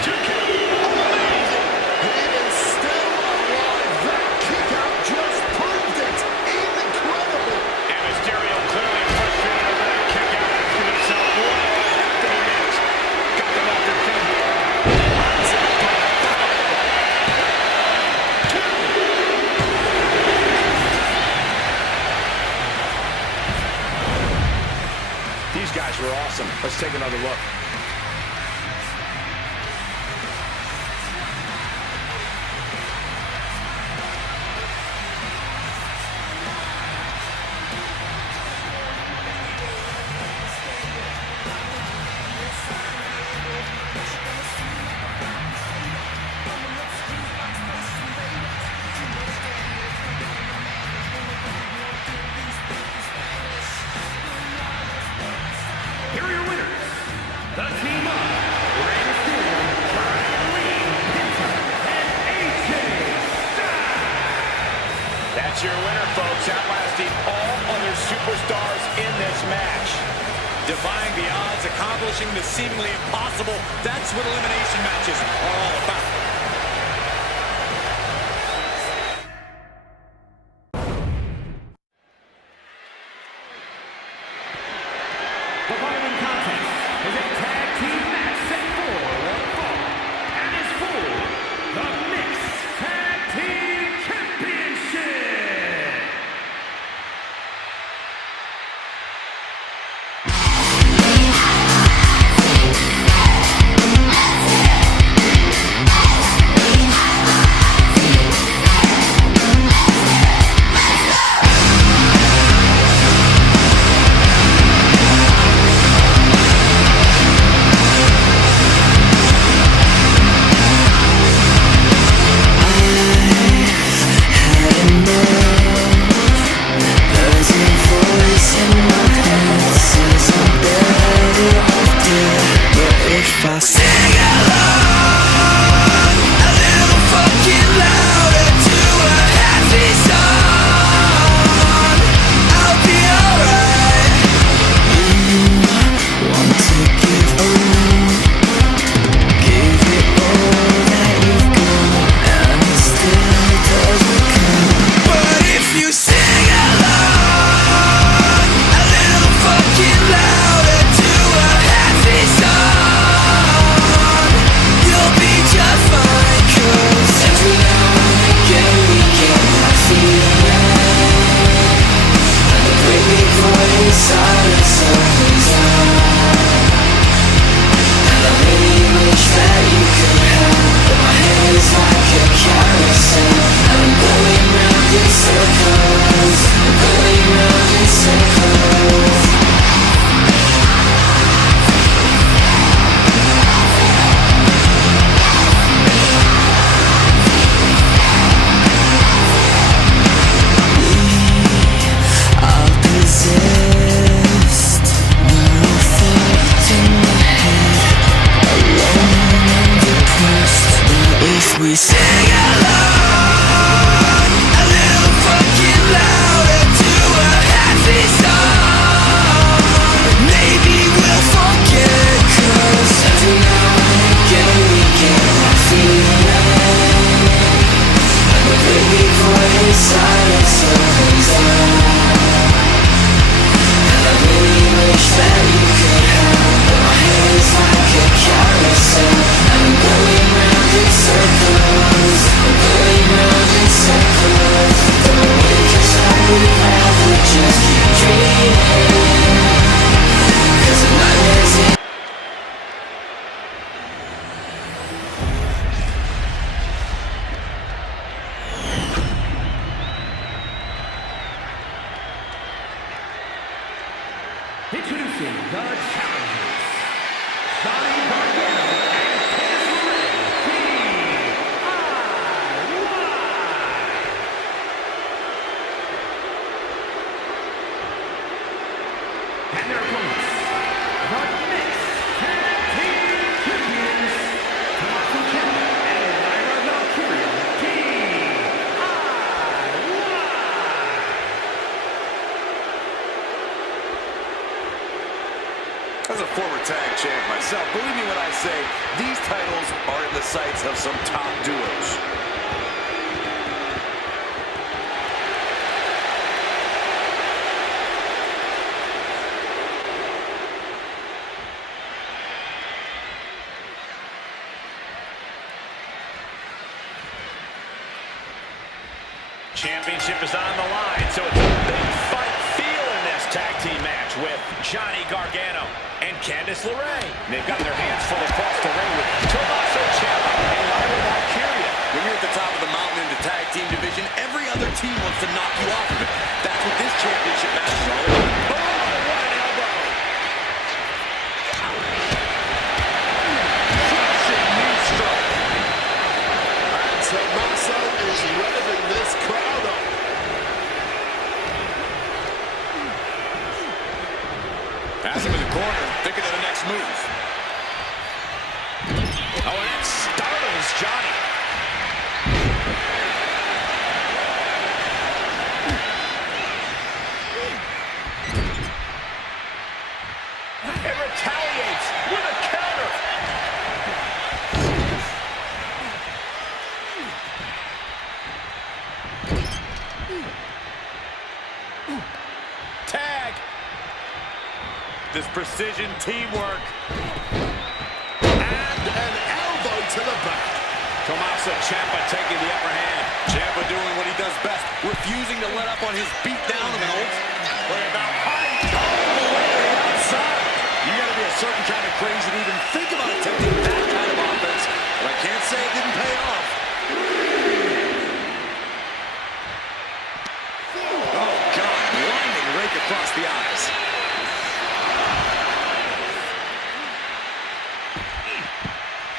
He is still alive. That kick out just proved it. Incredible. And Mysterio clearly frustrated over that kick out, asking himself, what happened next? Got them off their feet here. These guys were awesome. Let's take another look. Here are your winners. The team of Rey Mysterio, Brian Lee, Pinter, and AJ Styles. That's your winner, folks, outlasting all other superstars in this match. Defying the odds, accomplishing the seemingly impossible. That's what elimination matches are all about. The following contest is a tag team match set for one fall and is for the Mixed Tag Team Championship. We sing along a little fucking louder to a happy song. Maybe we'll forget, 'cause every now and again we get that feeling, and the baby voice silence comes on. And I really wish that you could have, but my head is like a carousel, and I'm going round in circles. a former tag champ myself, believe me when I say these titles are in the sights of some top duos. Championship is on the line, so it's a big fight feel in this tag team match with Johnny Gargano and Candice LeRae. They've got their hands full across the ring with Tommaso Ciampa and Lyra Valkyria. When you're at the top of the mountain in the tag team division, every other team wants to knock you off of it. That's what this championship match is all about. Oh, what an elbow! Crushing knee strike. And Tommaso is revving this crowd up. Has him in the corner, thinking of the next move. Oh, and that startles Johnny. It retaliates with a counter. Tag. This precision teamwork. And an elbow to the back. Tommaso Ciampa taking the upper hand. Ciampa doing what he does best, refusing to let up on his beatdown of an old. What about height? All the way to the outside. You gotta be a certain kind of crazy to even think about attempting that kind of offense. But I can't say it didn't pay off. Oh, God, blinding rake across the eyes.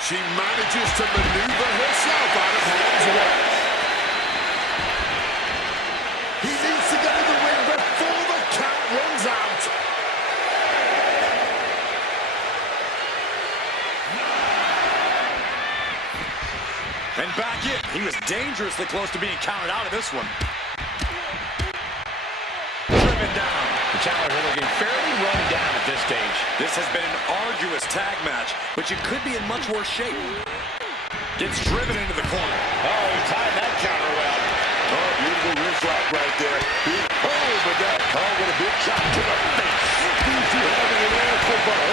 She manages to maneuver herself out of harm's way. He needs to get in the ring before the count runs out. And back in. He was dangerously close to being counted out of this one. Driven down. The challenger looking fairly run down at this stage. This has been an arduous tag match, but you could be in much worse shape. Gets driven into the corner. Oh, he timed that counter well. Oh, beautiful wrist lock right there. Oh, but that caught with a big shot to the face. He's having an air football.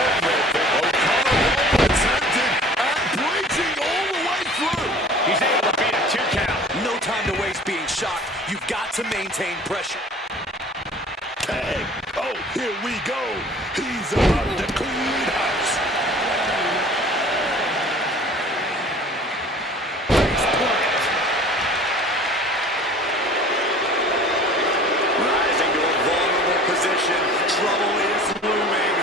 Attempted and breaching all the way through. He's able to beat a 2 count. No time to waste being shocked. You've got to maintain pressure. Tag. Oh, here we go. He's about to clean house. Face plant. Rising to a vulnerable position. Trouble is looming.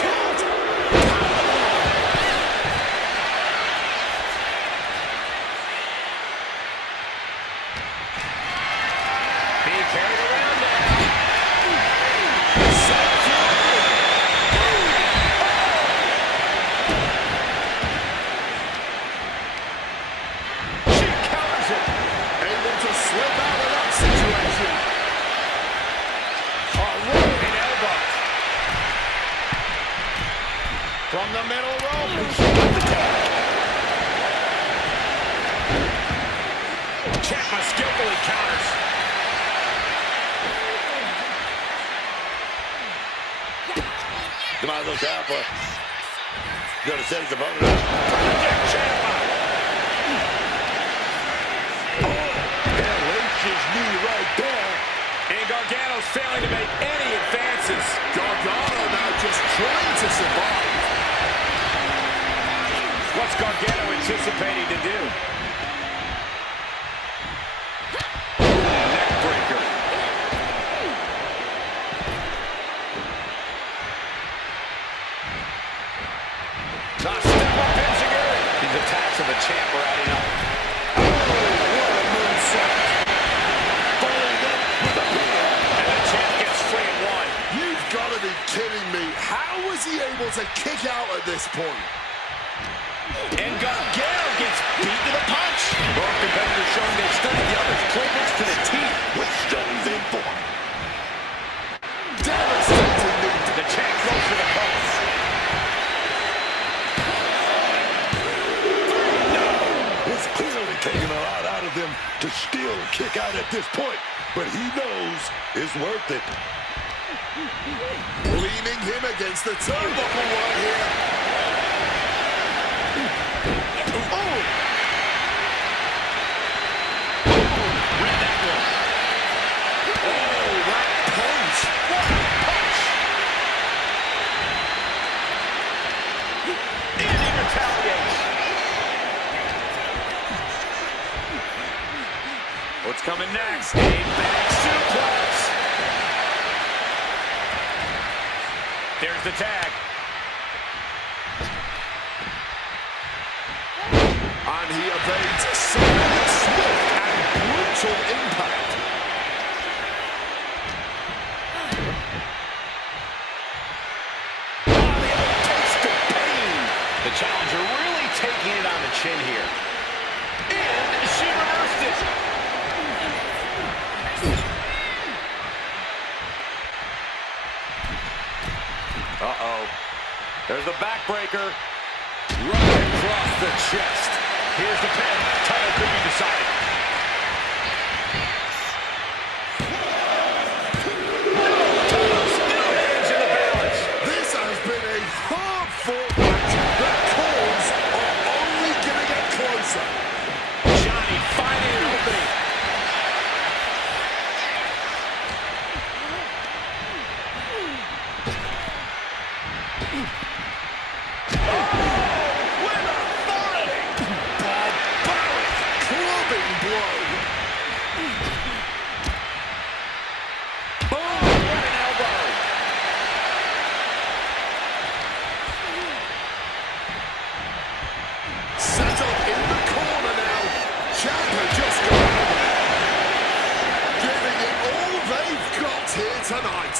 Count. Being carried around now. She counters it. Able to slip out of that situation. A rolling elbow. From the middle rope. Ciampa skillfully counters. Tommaso Ciampa going to set his opponent up. Ciampa. Hellacious knee right there. And Gargano's failing to make any advances. Gargano now just trying to survive. What's Gargano anticipating to do? Neckbreaker. Step up Enzuigiri. These attacks of the champ are adding up. What a moonsault. Followed up with a beer. And the champ gets free at 1. You've got to be kidding me. How was he able to kick out at this point? And Gargano gets beat to the punch. Both competitors showing they've studied the other's playbooks to the teeth. With studies in form. Devastating knee. The taking a lot out of them to still kick out at this point, but he knows it's worth it. Leaning him against the turnbuckle right here. Oh! Read that one. Oh, that punch! What a punch! And he retaliates. What's coming next? A back suplex. There's the tag. And he evades sudden, swift, and brutal impact. Oh, the old taste of pain. The challenger really taking it on the chin here. And she reversed it. Uh-oh. There's the backbreaker. Right across the chest. Here's the pin. Title could be decided. Title still hangs in the balance. This has been a hard-fought match. The calls are only going to get closer. Johnny finding an opening. With authority. Barbaric clubbing blow. Boom! What an elbow. Set up in the corner now. Ciampa just got over there. Giving it all they've got here tonight.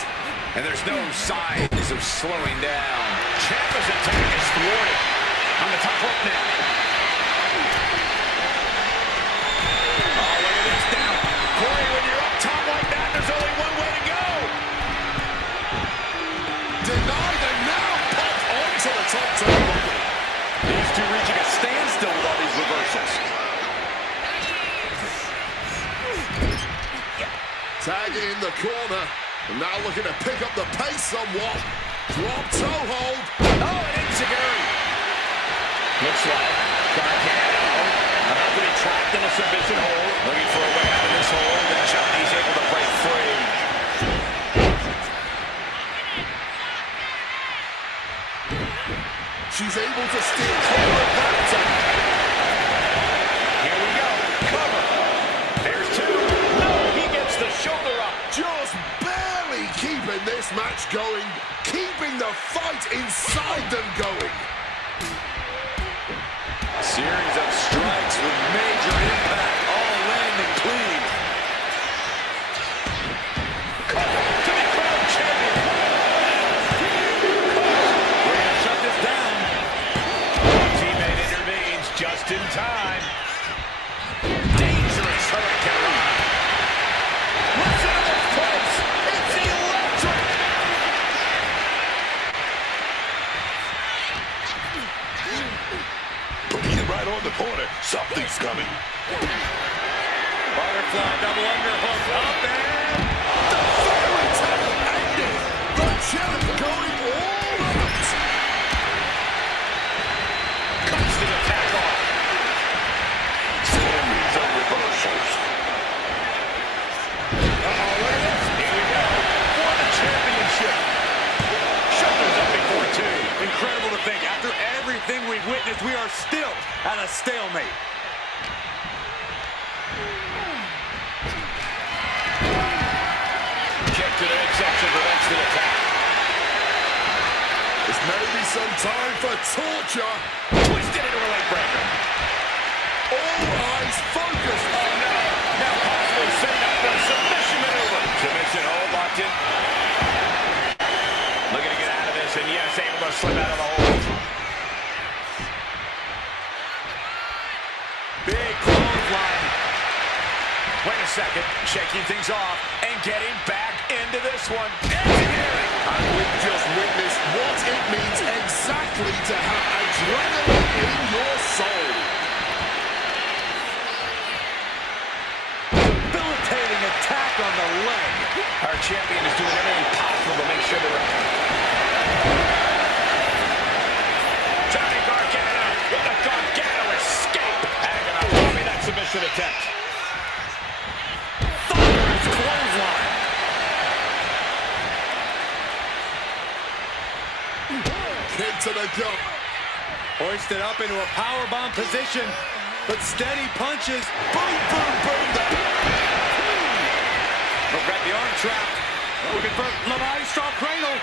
And there's no signs of slowing down. Ciampa's attack is thwarted. On the top rope now. Oh, look at this now. Corey, when you're up top like that, there's only one way to go. Denied and now popped onto the top turnbuckle. These two reaching a standstill with all these reversals. Tag in the corner. And now looking to pick up the pace somewhat. Drop toe hold. Oh, and Enziguri. Looks like Gargano about to be trapped in a submission hold. Looking for a way out of this hole. Then Johnny's able to break free. She's able to steer clear of that. Here we go. Cover. There's two. No, he gets the shoulder up. Just barely keeping this match going. Keeping the fight inside them going. Series of strikes with major impact, all landing clean. Cover to the crown champion. We're going to shut this down. Teammate intervenes just in time. Dangerous hurricane. Listen to this place. It's electric. Putting it right on the corner. Something's coming. Butterfly double underhook up and The fairy tale ending. The champ going all out. constant attack off. Series of reversals. Uh-oh, look at this. Here we go. For the championship. Shoulders up before two. Incredible to think. After everything we've witnessed, we are still at a stalemate. Kick to the midsection prevents the attack. There's maybe some time for torture. Twisted into a leg breaker. All eyes focused. Oh no. Now possibly setting up for a submission maneuver. Submission hold locked in. Looking to get out of this, and yes, able to slip out of the hold. Big clothesline. Wait a second, shaking things off and getting back into this one. And we've just witnessed what it means exactly to have adrenaline in your soul. our champion is doing everything possible to make sure they're Johnny Gargano with the Gargano escape. Hanging up, probably that submission attempt. Thunderous clothesline. Kick to the gut. Hoisted up into a powerbomb position, but steady punches. Boom, boom, boom. Got the arm trap. Looking for the Maestro cradle.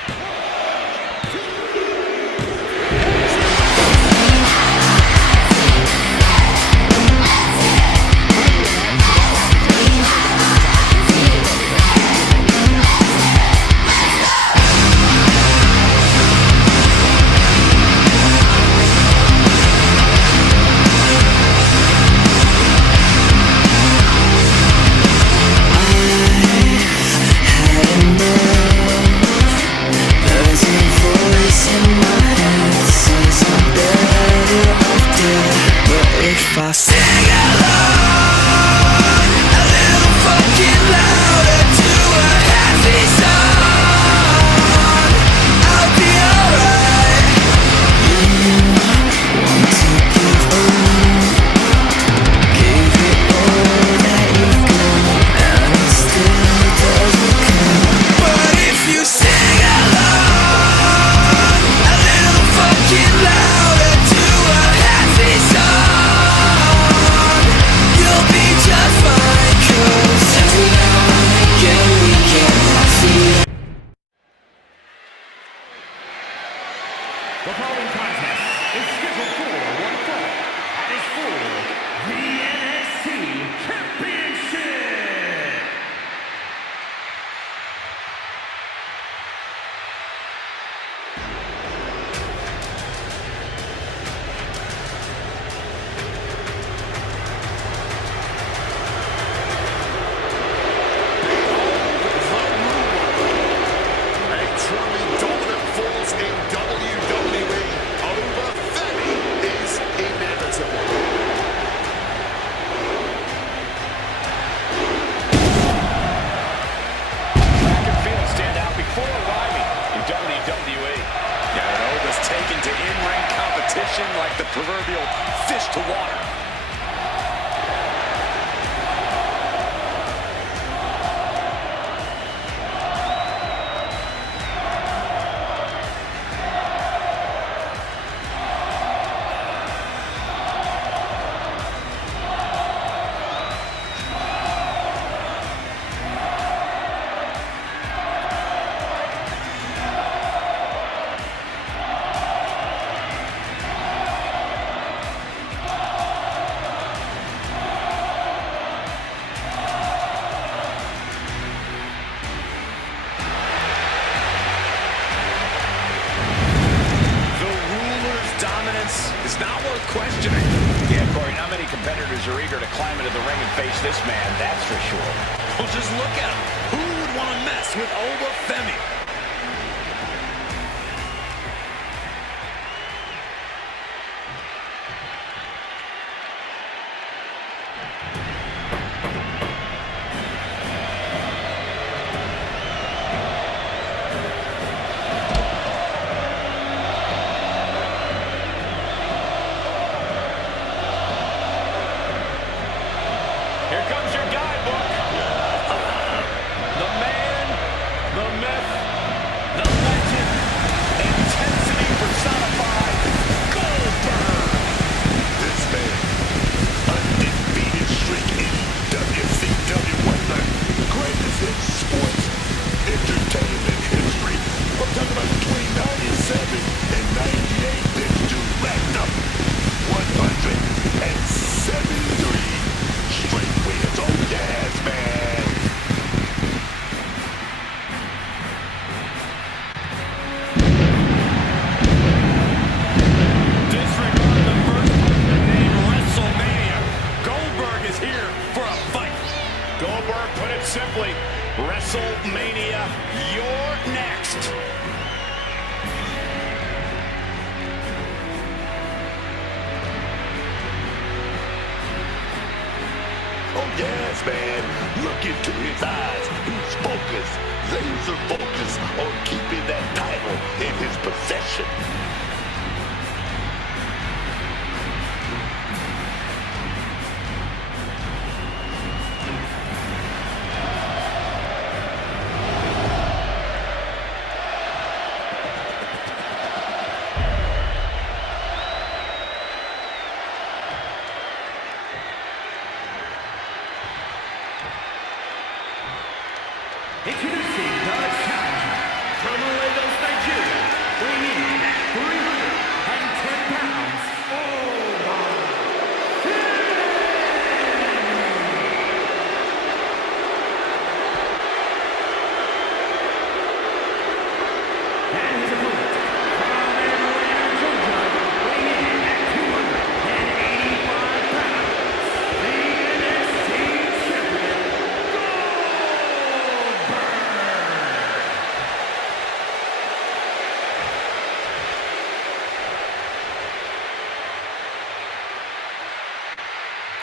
If I sing along a little fucking louder to a happy song, I'll be alright. You want to give gave it all that you've got, and it still doesn't count. But if you sing along a little fucking louder to a happy song, The following contest is scheduled for one fall and is for the NXT Championship. A truly dominant force in WWE over Femi is inevitable. Back and feel stand out before arriving in WWE. Yeah, and Ova's taken to in-ring competition like the proverbial fish to water. Is not worth questioning. Yeah, Corey, not many competitors are eager to climb into the ring and face this man, that's for sure. Well, just look at him. Who would want to mess with Oba Femi? Here comes your guidebook. The man, the myth, the legend, intensity personified, Goldberg. This man, undefeated streak in WCW, one of the greatest in sports entertainment history. I'm talking about between 97 and 98, this dude racked up 173 straight wins. Oh yes, man. Disregard the first name WrestleMania. Goldberg is here for a fight. Goldberg put it simply, WrestleMania, you're next. Oh yes, man. Look into his eyes. He's focused. laser focused on keeping that title in his possession. Introducing the challenger from Lagos, Nigeria, weighing in at 310 pounds, and his opponent from Atlanta, Georgia, weighing in at 285 pounds, the NXT champion,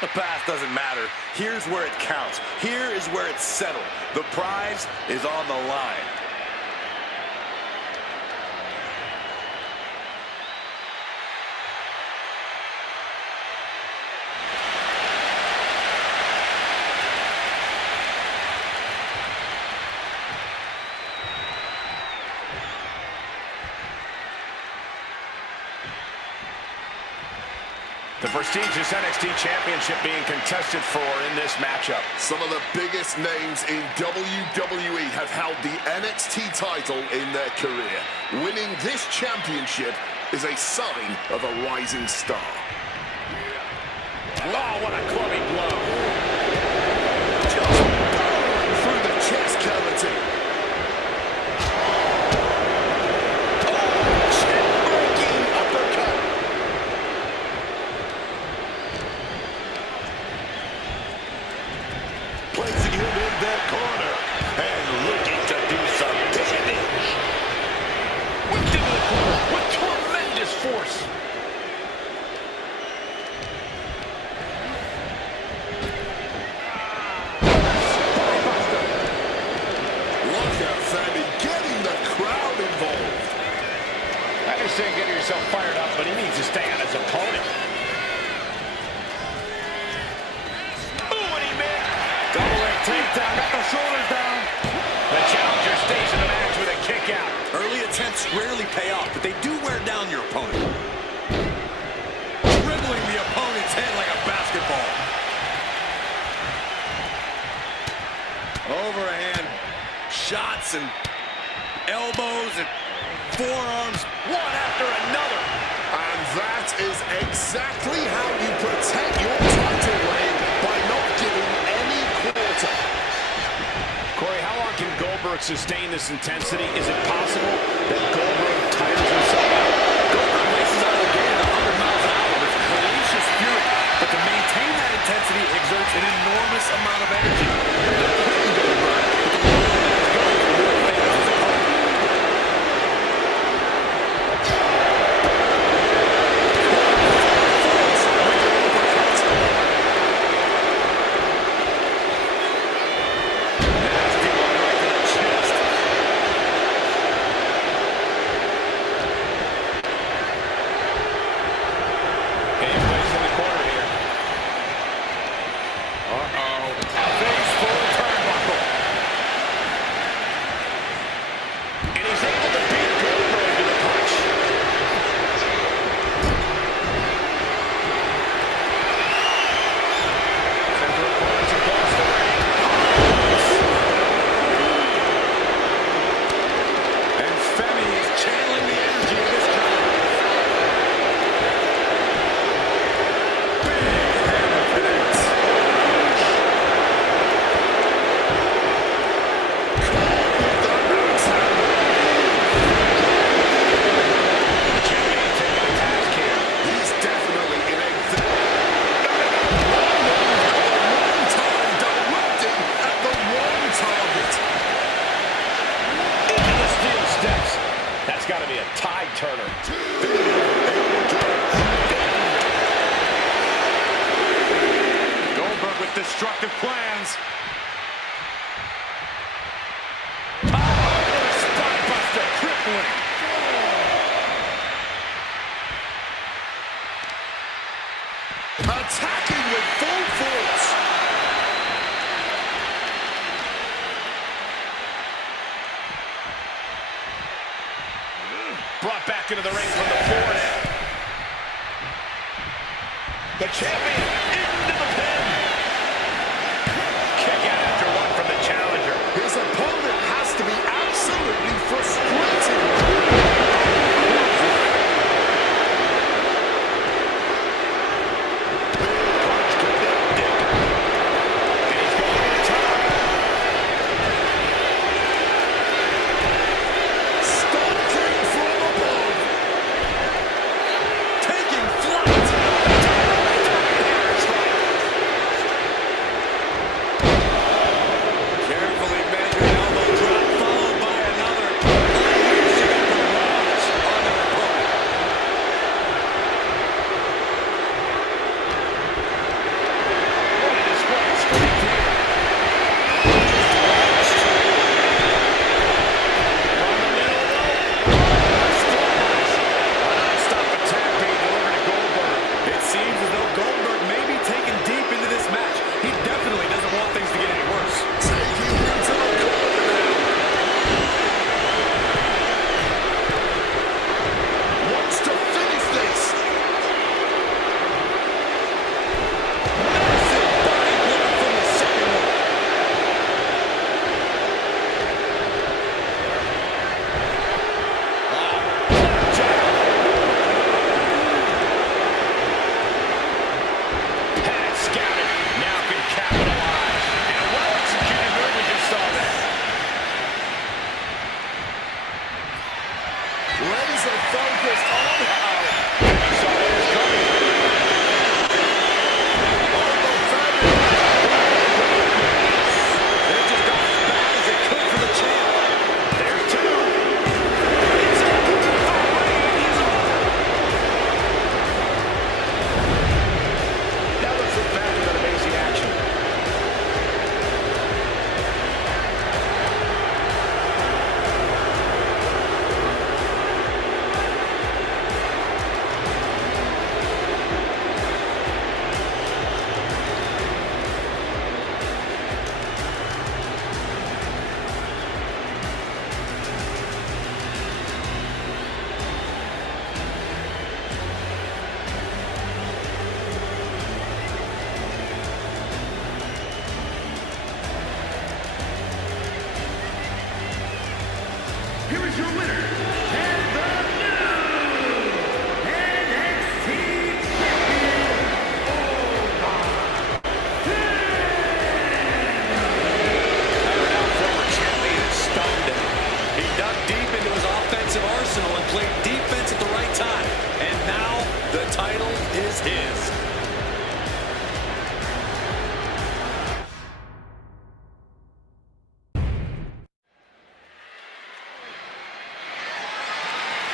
The past doesn't matter. Here's where it counts. Here is where it's settled. The prize is on the line. The prestigious NXT Championship being contested for in this matchup. Some of the biggest names in WWE have held the NXT title in their career. Winning this championship is a sign of a rising star. Oh, what a clubbing blow. Just burrowing through the chest cavity. Oh, chin-breaking uppercut. Placing him in that corner and looking to do some damage. Whipped into the corner with tremendous force. Look at Sammy getting the crowd involved. I understand getting yourself fired up, but he needs to stay on his opponent. Ooh, and he missed. Double leg takedown, got the shoulders down. The challenger stays in the match with a kick out. Early attempts rarely pay off, but they do wear down your opponent. Dribbling the opponent's head like a basketball. Overhand shots and elbows and forearms, one after another. And that is exactly how you protect your title reign, by not giving any quarter. Corey, how long can Goldberg sustain this intensity? Is it possible that Goldberg tires himself out? Goldberg races out of the game at 100 miles an hour with ferocious fury, but to maintain that intensity exerts an enormous amount of energy. They're putting Goldberg, but the longer the match goes, the more it favors his opponent. Nasty one right to the chest. Attacking with full force. Brought back into the ring from the floor now. The champion into the pin. Kick out after one from the challenger. His opponent has to be absolutely frustrated. Here is your winner, and the new NXT Champion, Our former champion is stunned. He dug deep into his offensive arsenal and played defense at the right time. And now the title is his.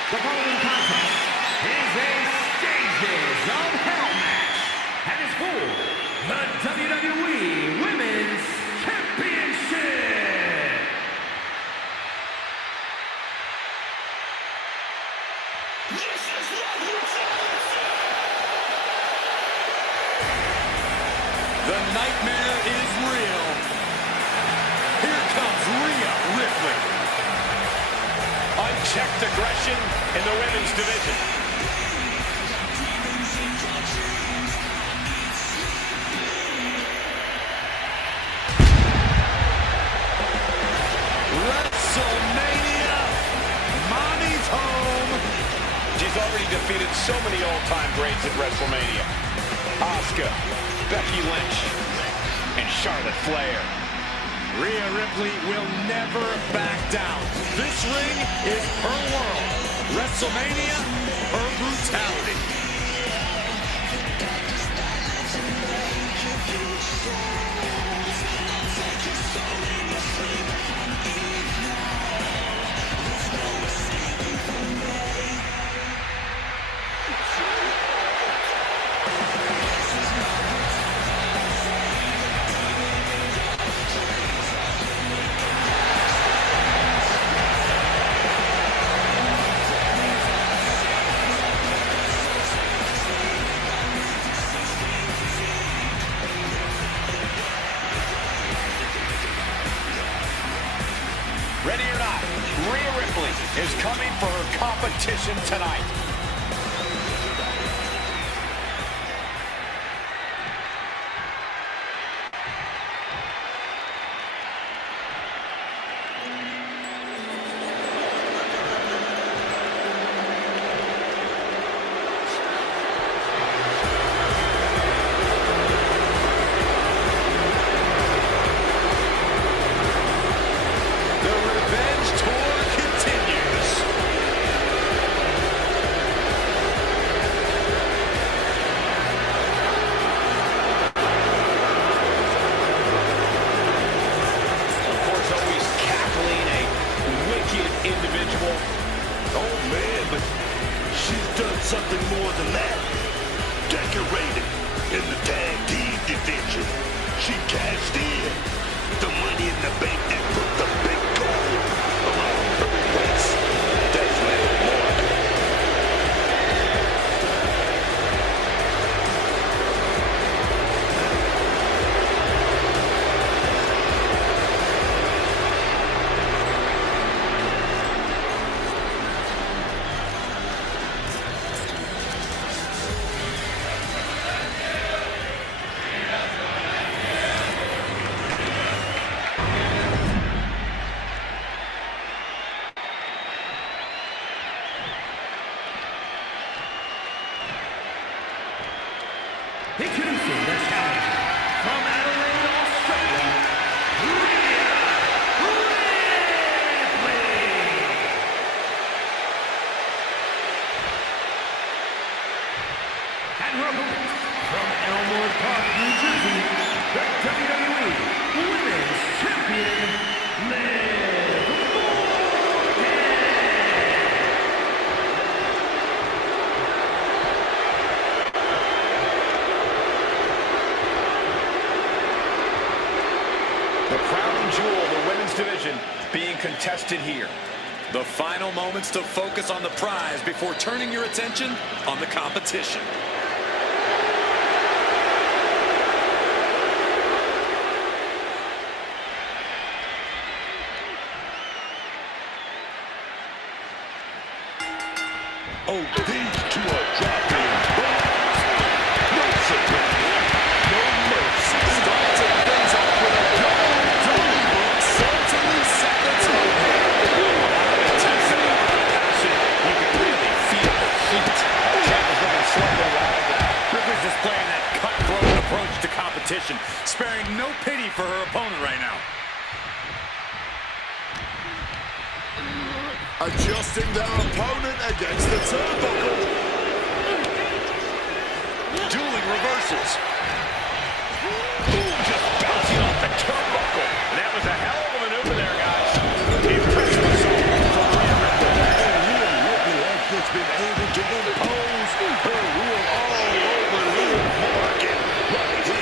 The following contest is a Stages of Hell match and is for the WWE Women's Championship. The nightmare is real. Here comes Rhea Ripley. Unchecked aggression in the women's division. WrestleMania, Money's home. She's already defeated so many all-time greats at WrestleMania. Asuka, Becky Lynch, and Charlotte Flair. Rhea Ripley will never back down. This ring is her world. WrestleMania, her brutality. Ripley is coming for her competition tonight. Individual. Oh man, but she's done something more than that. Decorated in the tag team division. She cashed in the money in the bank and put the big gold around her waist. That's landmark. Introducing the challenger from Adelaide, Australia, Rhea Ripley. And her opponent from Elmwood Park, New Jersey, the WWE Women's Champion, Liv Morgan. The crown jewel of the women's division being contested here. The final moments to focus on the prize before turning your attention on the competition. Oh, these two are dropping bombs. No surprise. No mercy. Starting things off with a goal. Certainly set the tone here. Intensity, passion, you can really feel the heat. Champ is looking slightly riled up. Ripley's displaying that cutthroat approach to competition, sparing no pity for her opponent right now. Adjusting their opponent against the turnbuckle. Dueling reversals. Ooh, just bouncing off the turnbuckle. That was a hell of a maneuver there, guys. Impressive assault from Rhea Ripley. And Rhea Ripley has just been able to impose her rule all over Liv Morgan right here.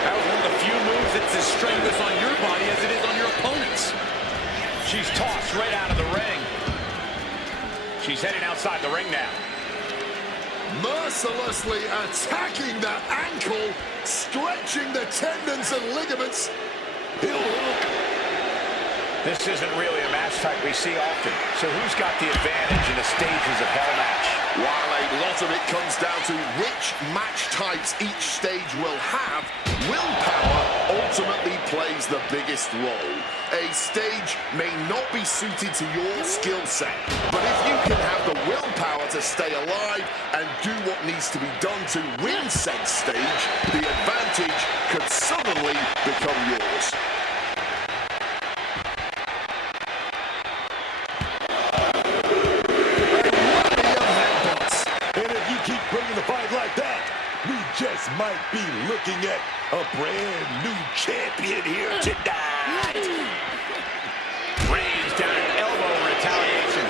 That was one of the few moves that's as strenuous on your body as it is on your opponent's. She's tossed right out of the ring. She's heading outside the ring now. Mercilessly attacking the ankle, stretching the tendons and ligaments. Heel hook. This isn't really a match type we see often. So who's got the advantage in the stages of Hell match? While a lot of it comes down to which match types each stage will have, willpower ultimately plays the biggest role. A stage may not be suited to your skill set, but if you can have the willpower to stay alive and do what needs to be done to win said stage, the advantage could suddenly become yours. And if you keep bringing the fight like that, we just might be looking at a brand new champion here tonight. Reigns down an elbow retaliation.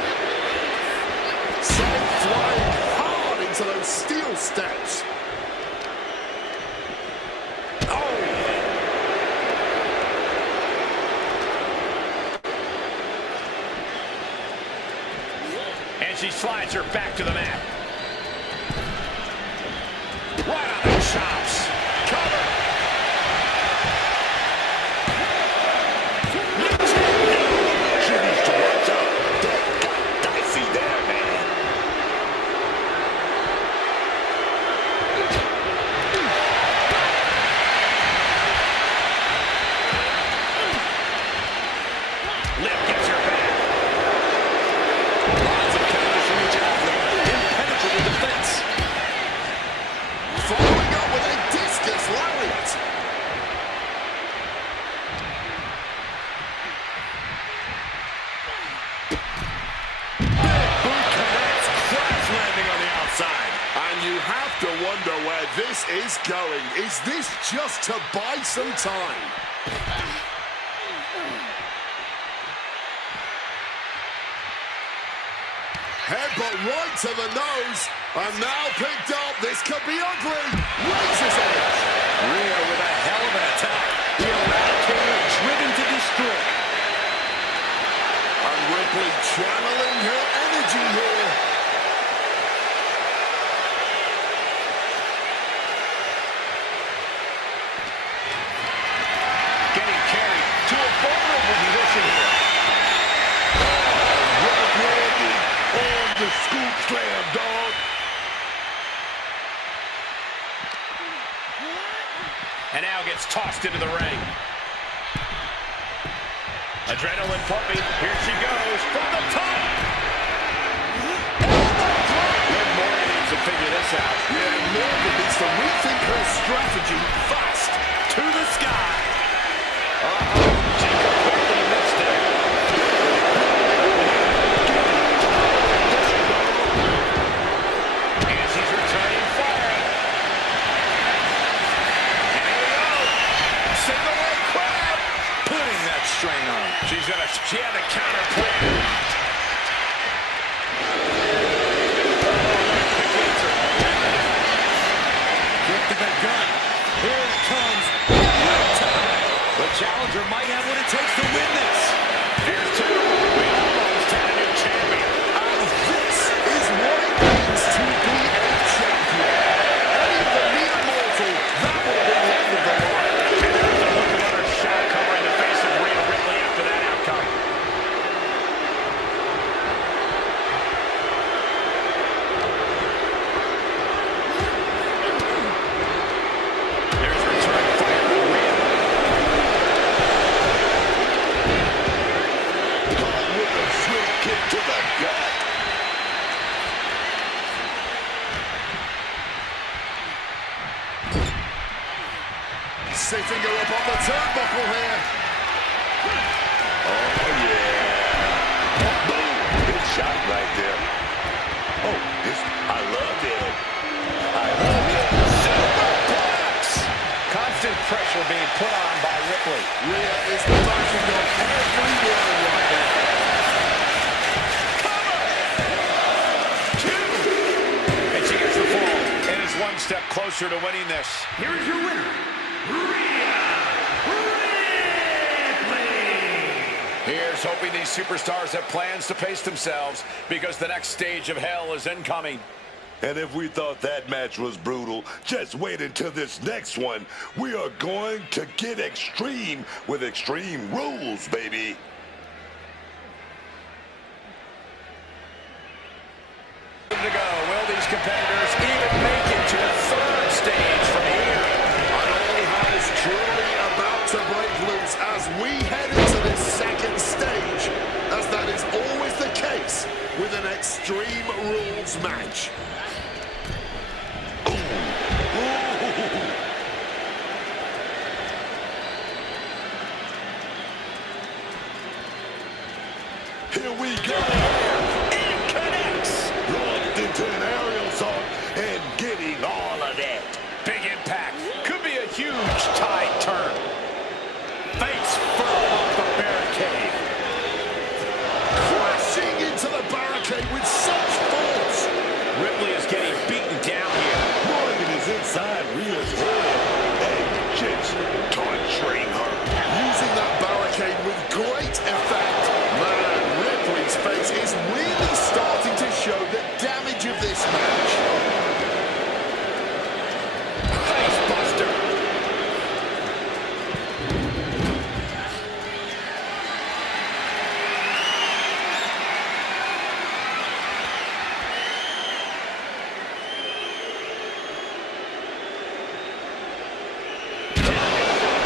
Side flying hard into those steel steps. as he slides her back to the mat. Right on the chops. Cover. She needs to watch out. That got dicey there, man. Liv gets her back. Lots of counters from each athlete. Impenetrable defense. Following up with a discus lariat. Big boot connects. Crash landing on the outside. And you have to wonder where this is going. Is this just to buy some time? Headbutt right to the nose. And now picked up. This could be ugly. Razor's edge. Rhea with a hell of an attack. The Eradicator driven to destroy. And Ripley channeling her energy here. Getting carried to a vulnerable position here. Rock Randy on the scoop slam, dog. And now gets tossed into the ring. Adrenaline pumping. Here she goes from the top. Liv Morgan needs to figure this out. Yeah, Morgan needs to rethink her strategy fast. To the sky. She completely missed it. And she's returning fire. And here we go. Single leg crab. Putting that strain on. She had a counter plan. Quick to the gun. Here it comes. The challenger might have what it takes to win this. Here's two. We almost had a new champion. And this is what it means to be a champion. Any of the mere mortal, that would have been the end of the line. And there's a look of another shot covering the face of Rhea Ripley after that outcome. There's return fire on Rhea. With a swift kick to the gut. Sitting her up on the turnbuckle here. Oh, yeah. Boom. Good shot right there. Oh, I love it. I love it. Superplex! Constant pressure being put on by Ripley. Rhea is backing up every word right now. And she gets the fall and is one step closer to winning this. Here is your winner, Rhea Ripley. Here's hoping these superstars have plans to pace themselves because the next stage of hell is incoming. And if we thought that match was brutal, just wait until this next one. We are going to get extreme with Extreme Rules, baby. To go. Will these competitors even make it to the third stage from here? And all hell is truly about to break loose as we head into this second stage, as that is always the case with an Extreme Rules match. Here we go. It connects. Launched into an aerial assault and getting all of that. Big impact. Could be a huge tide turn. Face first off the barricade. Crashing into the barricade with such force. Ripley is getting beaten down here. Morgan is inside Rhea's head and just torturing her. Using that barricade with great effect. Man, Ripley's face is really starting to show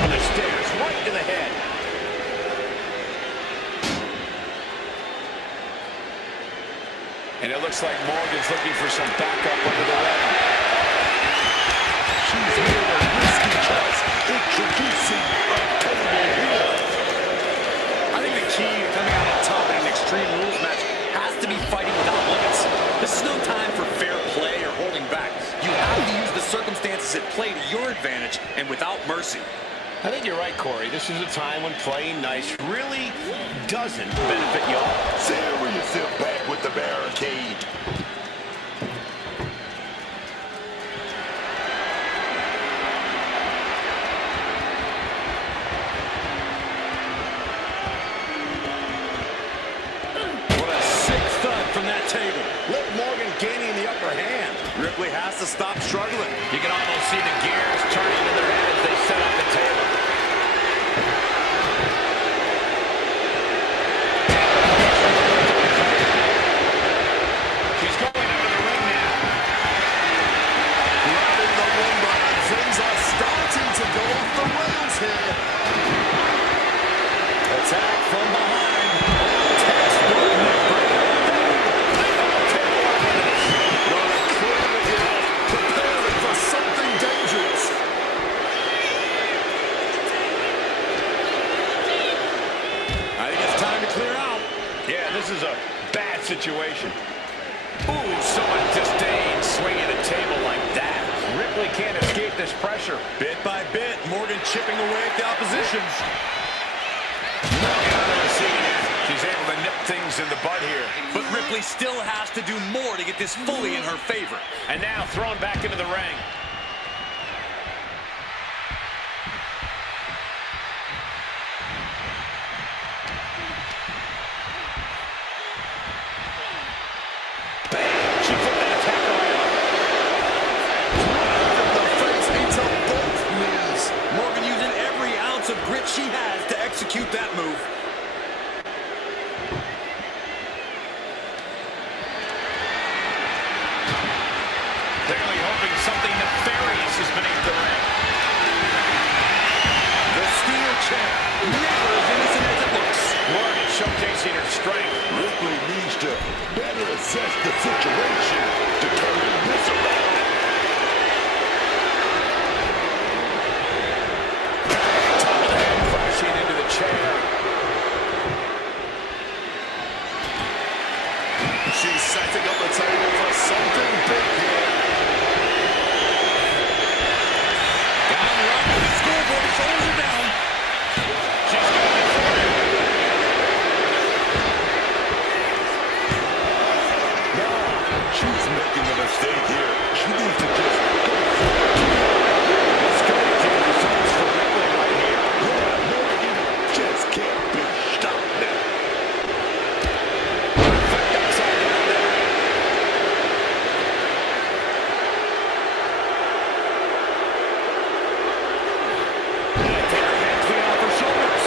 down the stairs, right to the head. And it looks like Morgan's looking for some backup under the ring. She's made a risky choice, introducing a table here. I think the key to coming out on top in an Extreme Rules match has to be fighting without limits. This is no time for fair play or holding back. You have to use the circumstances at play to your advantage and without mercy. I think you're right, Corey. This is a time when playing nice really doesn't benefit y'all. Serious impact with the barricade. What a sick thud from that table. Liv Morgan gaining the upper hand. Ripley has to stop struggling. You can almost see the gears turning in their head as they set up the table. She's going under the ring now. Grabbing the lumber, and things are starting to go off the rails here. Attack from behind. Textbook neckbreaker. Well, they're clearly here, preparing for something dangerous. I think it's time to clear out. Yeah, this is a bad situation. Ooh, so much disdain swinging a table like that. Ripley can't escape this pressure. Bit by bit, Morgan chipping away at the oppositions. Morgan on the receiving end. She's able to nip things in the bud here. But Ripley still has to do more to get this fully in her favor. And now thrown back into the ring. She put that attack around. The face into both knees. Morgan using every ounce of grit she has to execute that move. Clearly hoping something nefarious is beneath the ring. The steel chair, never as innocent as it looks. Morgan showcasing her strength. Ripley needs to better assess the situation to turn this around. Top of the head crashing into the chair. She's setting up the table for something big here. Down right to the scoreboard, shoulders are down. She's going for it. She's making a mistake here. She needs to just go for it. This could be key results for Ripley right here. Yeah, Morgan just can't be stopped now. Flipped upside down there. Take her head clean off her shoulders.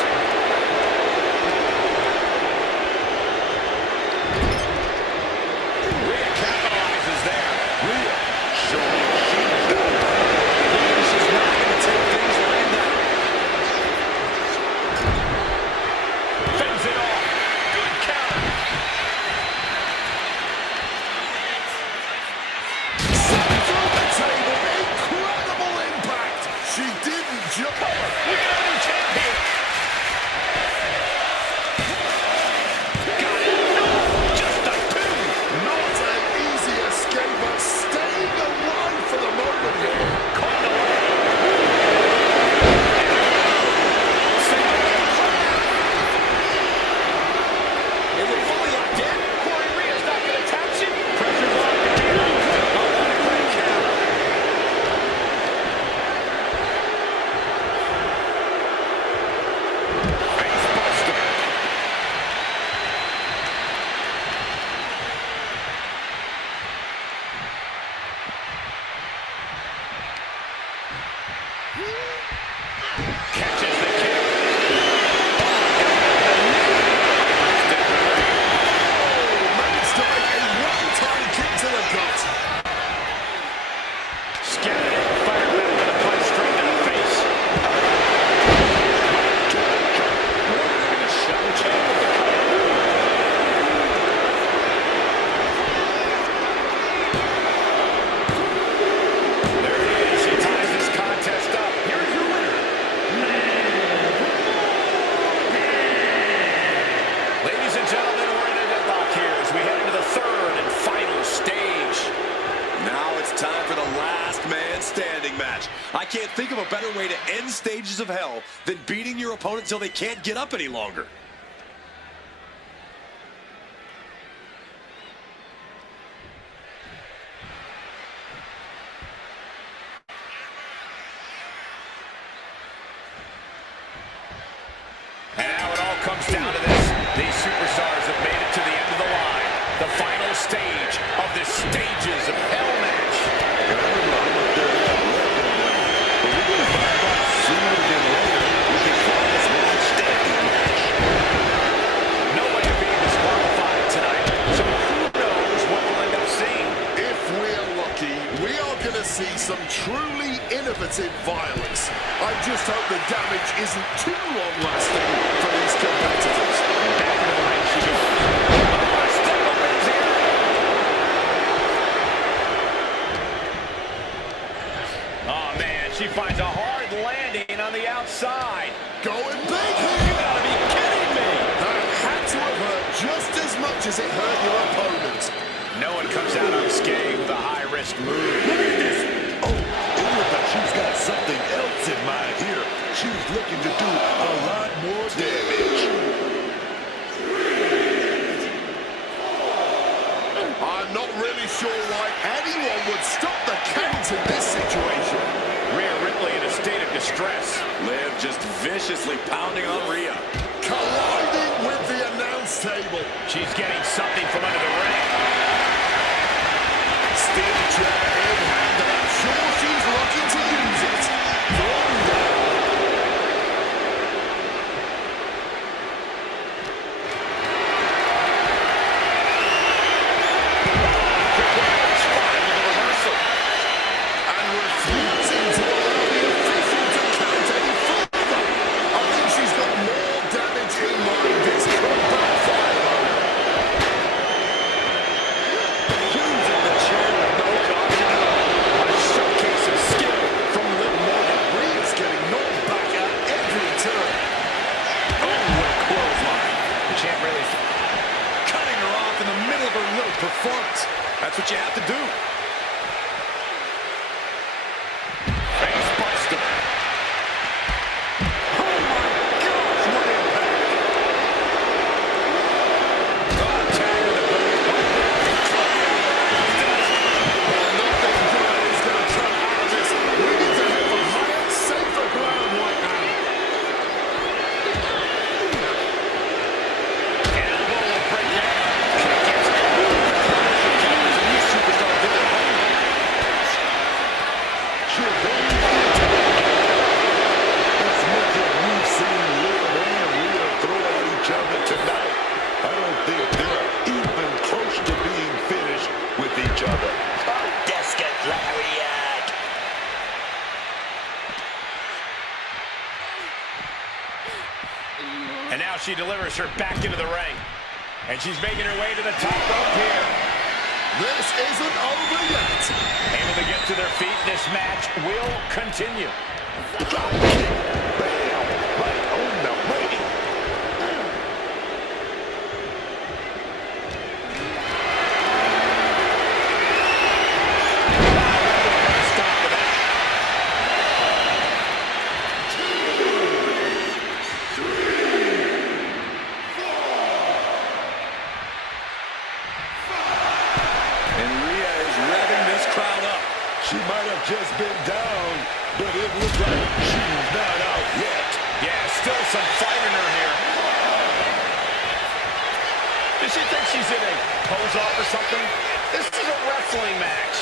Rhea capitalizes there. Rhea showing she's got it. She's not going to take things lying down. Fends it off. Good counter. Through the table, incredible impact. She didn't jump. We got a new champ here. Got it. No, just a two. Not an easy escape, but staying alive for the moment here. Caught away. Is it fully locked in? Corey Rhea's not going to touch it. Pressure's on. Oh, what a great counter. Face buster. Catches the kick. Managed to make a one-time kick to the gut. Scattered it, fired back with a punch straight to the face. match. I can't think of a better way to end stages of hell than beating your opponent until they can't get up any longer. And now it all comes down to this. These superstars have made it to the end of the line. The final stage of the Stages of Hell match. And I don't know how much they're left in them, but we're going to find out sooner than later with this last man standing match. No way of being disqualified tonight. So who knows what we'll end up seeing? If we're lucky, we are going to see some truly innovative violence. I just hope the damage isn't too long-lasting for these competitors. Back into the ring she goes. Oh, a step up in his ear. Oh, man, she finds a hard landing on the outside. Going big You here. gotta be kidding me. That had to have hurt just as much as it hurt your opponent. No one comes out unscathed with a high-risk move. Look at this. Oh, it looks like she's got something else in mind here. She's looking to do a lot more damage. I'm not really sure why anyone would stop the count in this situation. Rhea Ripley in a state of distress. Liv just viciously pounding on Rhea. Colliding with the announce table. She's getting something from under the ring. Steel chair in hand, and I'm sure she's looking to use it. Thrown down. And refusing to allow the official to count any further. I think she's got more damage in mind. This could backfire. Using the chair with no caution at all. A showcase of skill from Liv Morgan. Rhea's getting knocked back at every turn. Oh, what a clothesline. The champ really Cutting her off in the middle of her little performance. That's what you have to do. face buster. Oh my gosh, what impact. Oh, tag in the boot. Well, nothing good is going to come out of this. We need to head for higher, safer ground right now. Elbow will break down. Kick gets counters, and these superstars did their homework. As much as we've seen Liv and Rhea throw at each other tonight, I don't think they're even close to being finished with each other. And now she delivers her back into the ring. And she's making her way to the top rope here. This isn't over yet. Able to get to their feet, this match will continue. Drop kick. Bam. Right on the ring. Stop with that. And Rhea is revving this crowd up. She might have just been down, but it looks like she's not out yet. Yeah, still some fight in her here. Does she think she's in a pose-off or something? This is a wrestling match.